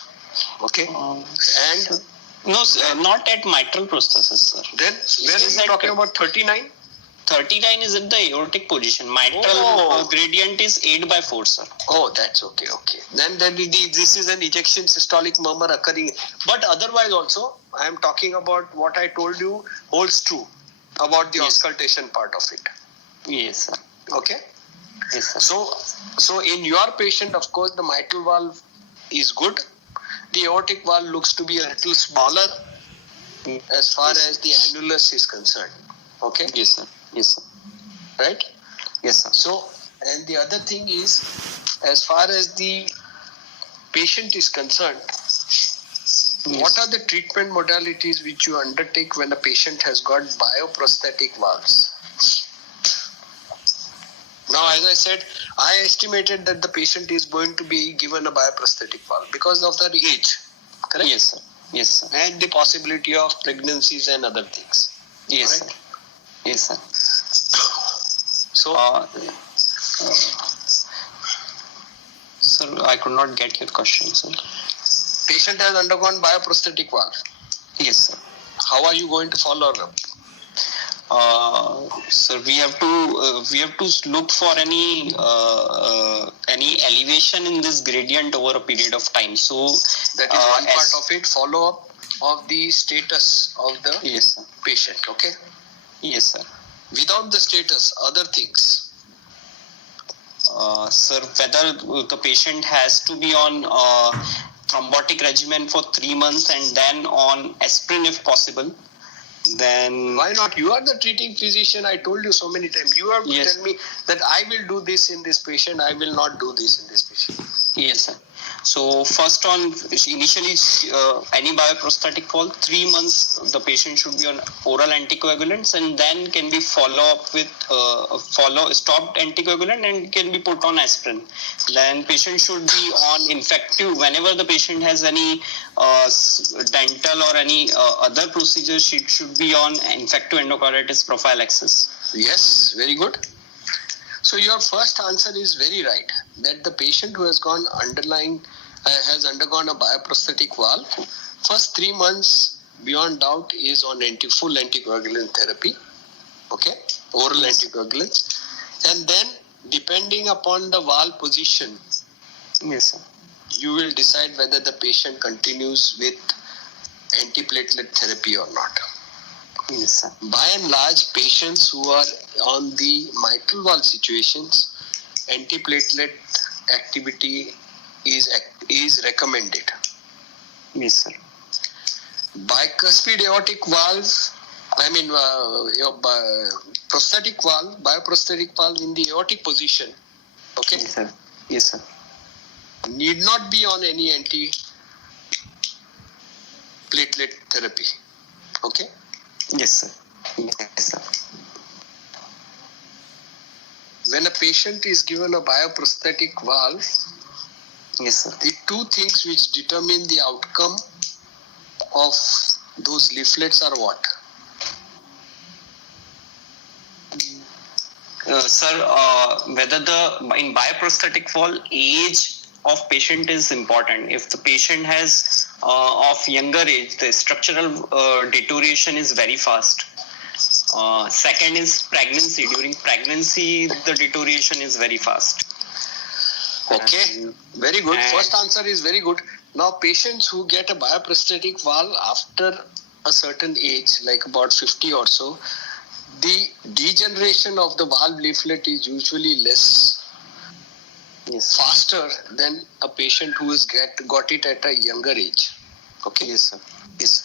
Okay. And no, sir, not at mitral prosthesis, sir. then where is he talking about 39? 39 is in the aortic position. Mitral gradient is 8/4, sir. Oh, that's okay. Then this is an ejection systolic murmur occurring. But otherwise also, I am talking about what I told you holds true about the auscultation part of it. Yes, sir. Okay. Yes, sir. So in your patient, of course, the mitral valve is good. The aortic valve looks to be a little smaller as far as the annulus is concerned. Okay. Yes, sir. Yes, sir. Right? Yes, sir. So, and the other thing is, as far as the patient is concerned, what are the treatment modalities which you undertake when a patient has got bioprosthetic valves? Now, as I said, I estimated that the patient is going to be given a bioprosthetic valve because of their age. Correct? Yes, sir. Yes, sir. And the possibility of pregnancies and other things. Yes, Right? sir. Yes, sir. So, sir, I could not get your question, sir. patient has undergone bioprosthetic valve. Yes, sir. How are you going to follow up? Sir, we have to look for any elevation in this gradient over a period of time. So That is one part of it. Follow up of the status of the yes, sir. patient. Okay. Yes, sir. Without the status, other things. Sir, whether the patient has to be on thrombotic regimen for 3 months and then on aspirin if possible. Then Why not? You are the treating physician. I told you so many times. You have to tell me that I will do this in this patient. I will not do this in this patient. yes, sir. So first on initially any bioprosthetic valve, 3 months the patient should be on oral anticoagulants and then can be follow up with stopped anticoagulant and can be put on aspirin. Then patient should be on infective whenever the patient has any dental or any other procedure. She should be on infective endocarditis prophylaxis. Yes, very good. So your first answer is very right, that the patient who has has undergone a bioprosthetic valve, first 3 months beyond doubt is on full anticoagulant therapy, okay, oral anticoagulants, and then depending upon the valve position, Yes, sir. you will decide whether the patient continues with antiplatelet therapy or not. Yes, sir. By and large, patients who are on the mitral valve situations, antiplatelet activity is recommended. Yes, sir. Bicuspid aortic valve, prosthetic valve, bioprosthetic valve in the aortic position, okay, Yes, sir. Yes, sir. need not be on any antiplatelet therapy, okay. Yes, sir. Yes, sir. When a patient is given a bioprosthetic valve, Yes, sir. the two things which determine the outcome of those leaflets are what? Sir, whether in bioprosthetic valve age of patient is important. If the patient has of younger age, the structural deterioration is very fast. Second is pregnancy. During pregnancy, the deterioration is very fast. Okay, very good. First answer is very good. Now, patients who get a bioprosthetic valve after a certain age, like about 50 or so, the degeneration of the valve leaflet is usually faster than a patient who has got it at a younger age. Okay. Yes, sir. Yes.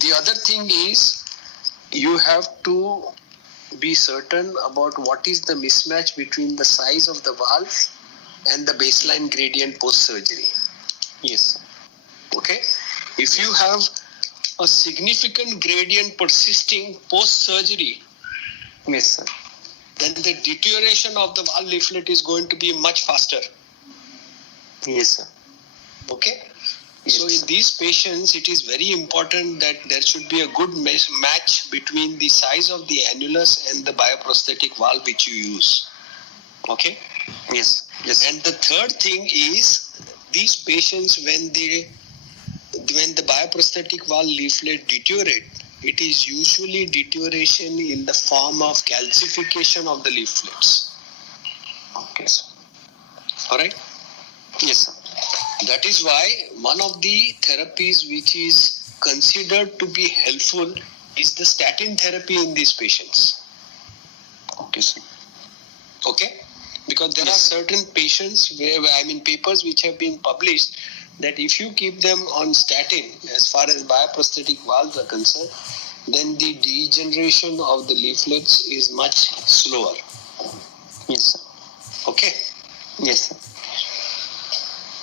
The other thing is, you have to be certain about what is the mismatch between the size of the valve and the baseline gradient post-surgery. Yes. Okay. If you have a significant gradient persisting post-surgery, Yes, sir. then the deterioration of the valve leaflet is going to be much faster. Yes, sir. Okay. Yes, So sir. in these patients, it is very important that there should be a good match between the size of the annulus and the bioprosthetic valve which you use. Okay. Yes. Yes. And the third thing is, these patients, when the bioprosthetic valve leaflet deteriorate, it is usually deterioration in the form of calcification of the leaflets. Okay, sir. All right. Yes, sir. That is why one of the therapies which is considered to be helpful is the statin therapy in these patients. Okay, sir. Okay? Because there are certain patients papers which have been published that if you keep them on statin, as far as bioprosthetic valves are concerned, then the degeneration of the leaflets is much slower. Yes, sir. Okay? Yes, sir.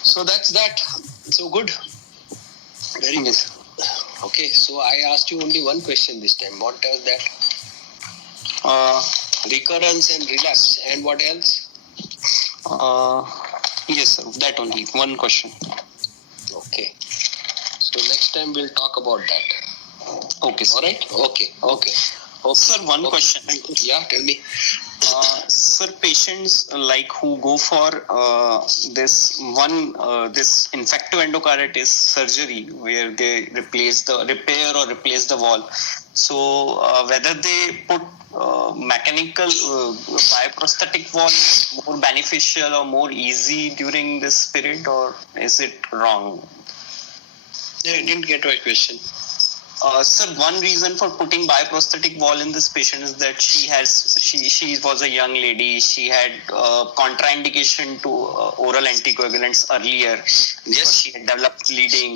So that's that. So good. Very good. Yes. Okay, so I asked you only one question this time. What was that? Recurrence and relapse. And what else? Yes, sir. That only. One question. Okay. So next time we'll talk about that. Okay, sir. All right? Okay. Sir, one question. Yeah, tell me. Sir, patients like who go for this infective endocarditis surgery where they repair or replace the valve. So whether they put mechanical bioprosthetic valve more beneficial or more easy during this period, or is it wrong? I didn't get your question. Sir, one reason for putting bioprosthetic valve in this patient is that she was a young lady. She had contraindication to oral anticoagulants earlier. Yes. She had developed bleeding.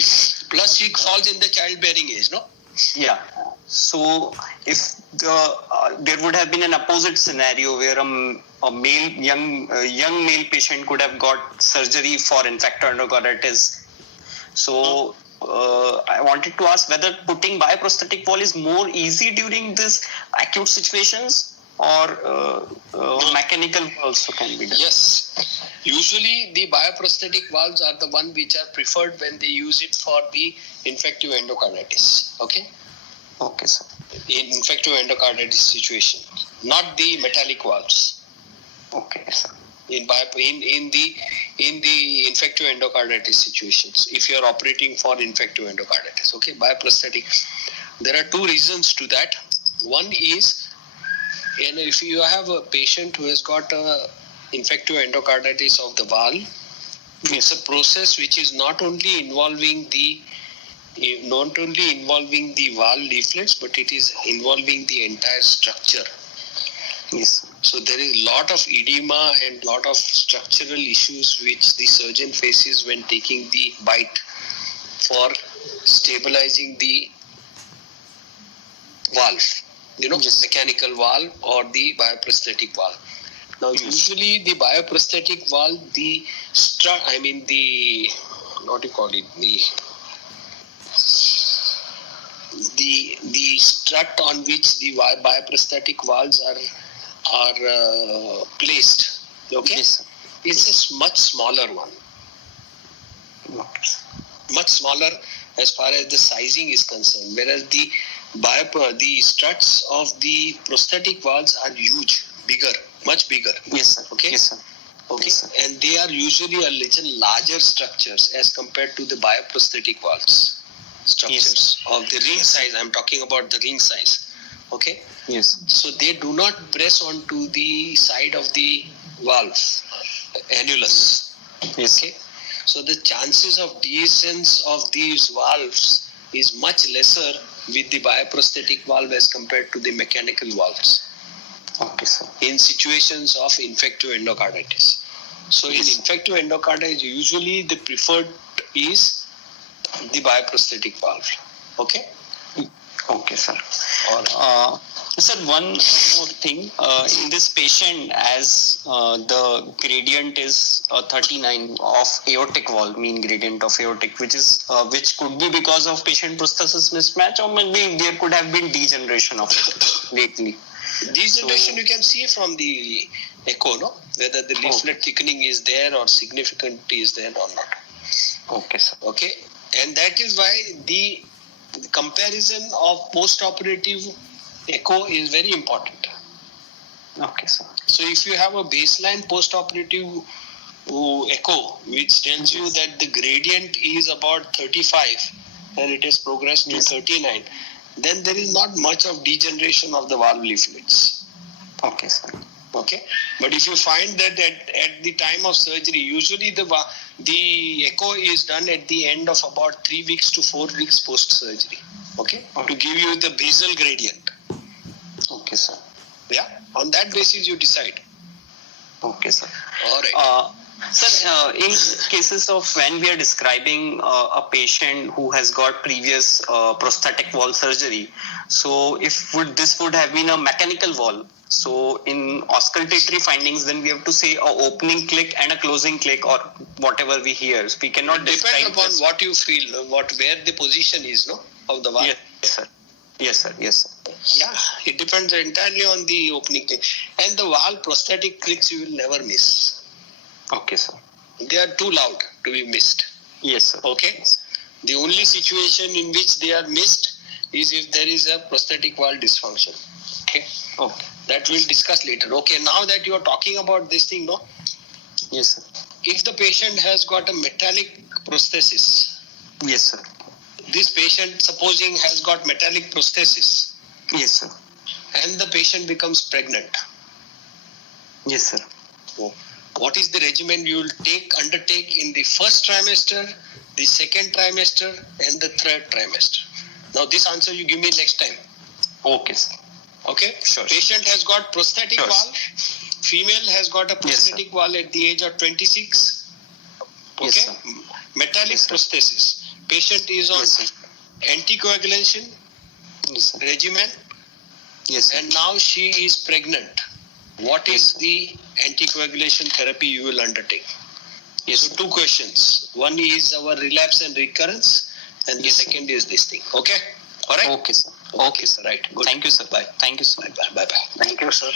Plus she falls in the childbearing age, no? Yeah. So if there would have been an opposite scenario where a young male patient could have got surgery for infective endocarditis. So I wanted to ask whether putting bioprosthetic valve is more easy during this acute situations, or mechanical also can be done. Yes. Usually the bioprosthetic valves are the one which are preferred when they use it for the infective endocarditis. Okay? Okay, sir. In infective endocarditis situation, not the metallic valves. Okay, sir. In the infective endocarditis situations, if you are operating for infective endocarditis, okay, bioprosthetic, there are two reasons to that. One is, if you have a patient who has got a infective endocarditis of the valve, it's a process which is not only involving the valve leaflets, but it is involving the entire structure. Yes. So there is a lot of edema and lot of structural issues which the surgeon faces when taking the bite for stabilizing the valve, mechanical valve or the bioprosthetic valve. Now usually the bioprosthetic valve, the strut on which the bioprosthetic valves are placed, okay? Yes. It's a much smaller one. Much smaller as far as the sizing is concerned, whereas the struts of the prosthetic valves are huge, bigger, much bigger. Yes, sir. Okay. Yes, sir. Okay, Yes, sir. and they are usually a little larger structures as compared to the bioprosthetic valves structures of the ring size. I'm talking about the ring size. Okay. Yes. So they do not press onto the side of the valve, annulus. Yes. Okay. So the chances of dehiscence of these valves is much lesser with the bioprosthetic valve as compared to the mechanical valves. Okay, sir. In situations of infective endocarditis. So in infective endocarditis, usually the preferred is the bioprosthetic valve. Okay? Okay, sir. All right. Sir, one more thing. In this patient, as the gradient is 39 of aortic wall, mean gradient of aortic, which could be because of patient prosthesis mismatch, or maybe there could have been degeneration of it lately. Degeneration you can see from the echo, no? Whether the leaflet thickening is there or significant is there or not. Okay, sir. Okay, and that is why the comparison of post-operative echo is very important. Okay, sir. So if you have a baseline post-operative echo, which tells you that the gradient is about 35 and it has progressed to 39, then there is not much of degeneration of the valve leaflets. Okay, sir. Okay, but if you find that at the time of surgery, usually the echo is done at the end of about 3 weeks to 4 weeks post surgery. Okay, to give you the basal gradient. Okay, sir. Yeah, on that basis you decide. Okay, sir. All right. Sir, in cases of when we are describing a patient who has got previous prosthetic valve surgery, so if this would have been a mechanical valve, so in auscultatory findings, then we have to say a opening click and a closing click or whatever we hear. So we cannot describe. Depends upon what you feel, where the position is, no, of the valve. Yes, sir. Yes, sir. Yes, sir. Yeah, it depends entirely on the opening click. And the valve prosthetic clicks you will never miss. Okay, sir. They are too loud to be missed. Yes, sir. Okay. The only situation in which they are missed is if there is a prosthetic valve dysfunction. Okay. Okay. That we'll discuss later. Okay. Now that you are talking about this thing, no? Yes, sir. If the patient has got a metallic prosthesis. Yes, sir. This patient, supposing, has got metallic prosthesis. Yes, sir. And the patient becomes pregnant. Yes, sir. Oh. What is the regimen you will undertake in the first trimester, the second trimester, and the third trimester? Now, this answer you give me next time. Okay, sir. Okay? Sure. Patient has got prosthetic valve. Female has got a prosthetic valve at the age of 26. Okay? Yes, sir. Metallic prosthesis. Patient is on anticoagulation regimen. Yes, sir. And now she is pregnant. What is the anticoagulation therapy you will undertake? Yes, so, 2 questions. One is our relapse and recurrence, and the second is this thing. Okay? All right? Okay, sir. Okay, sir. Right. Good. Thank you, sir. Bye. Thank you, sir. Bye. Thank you, sir.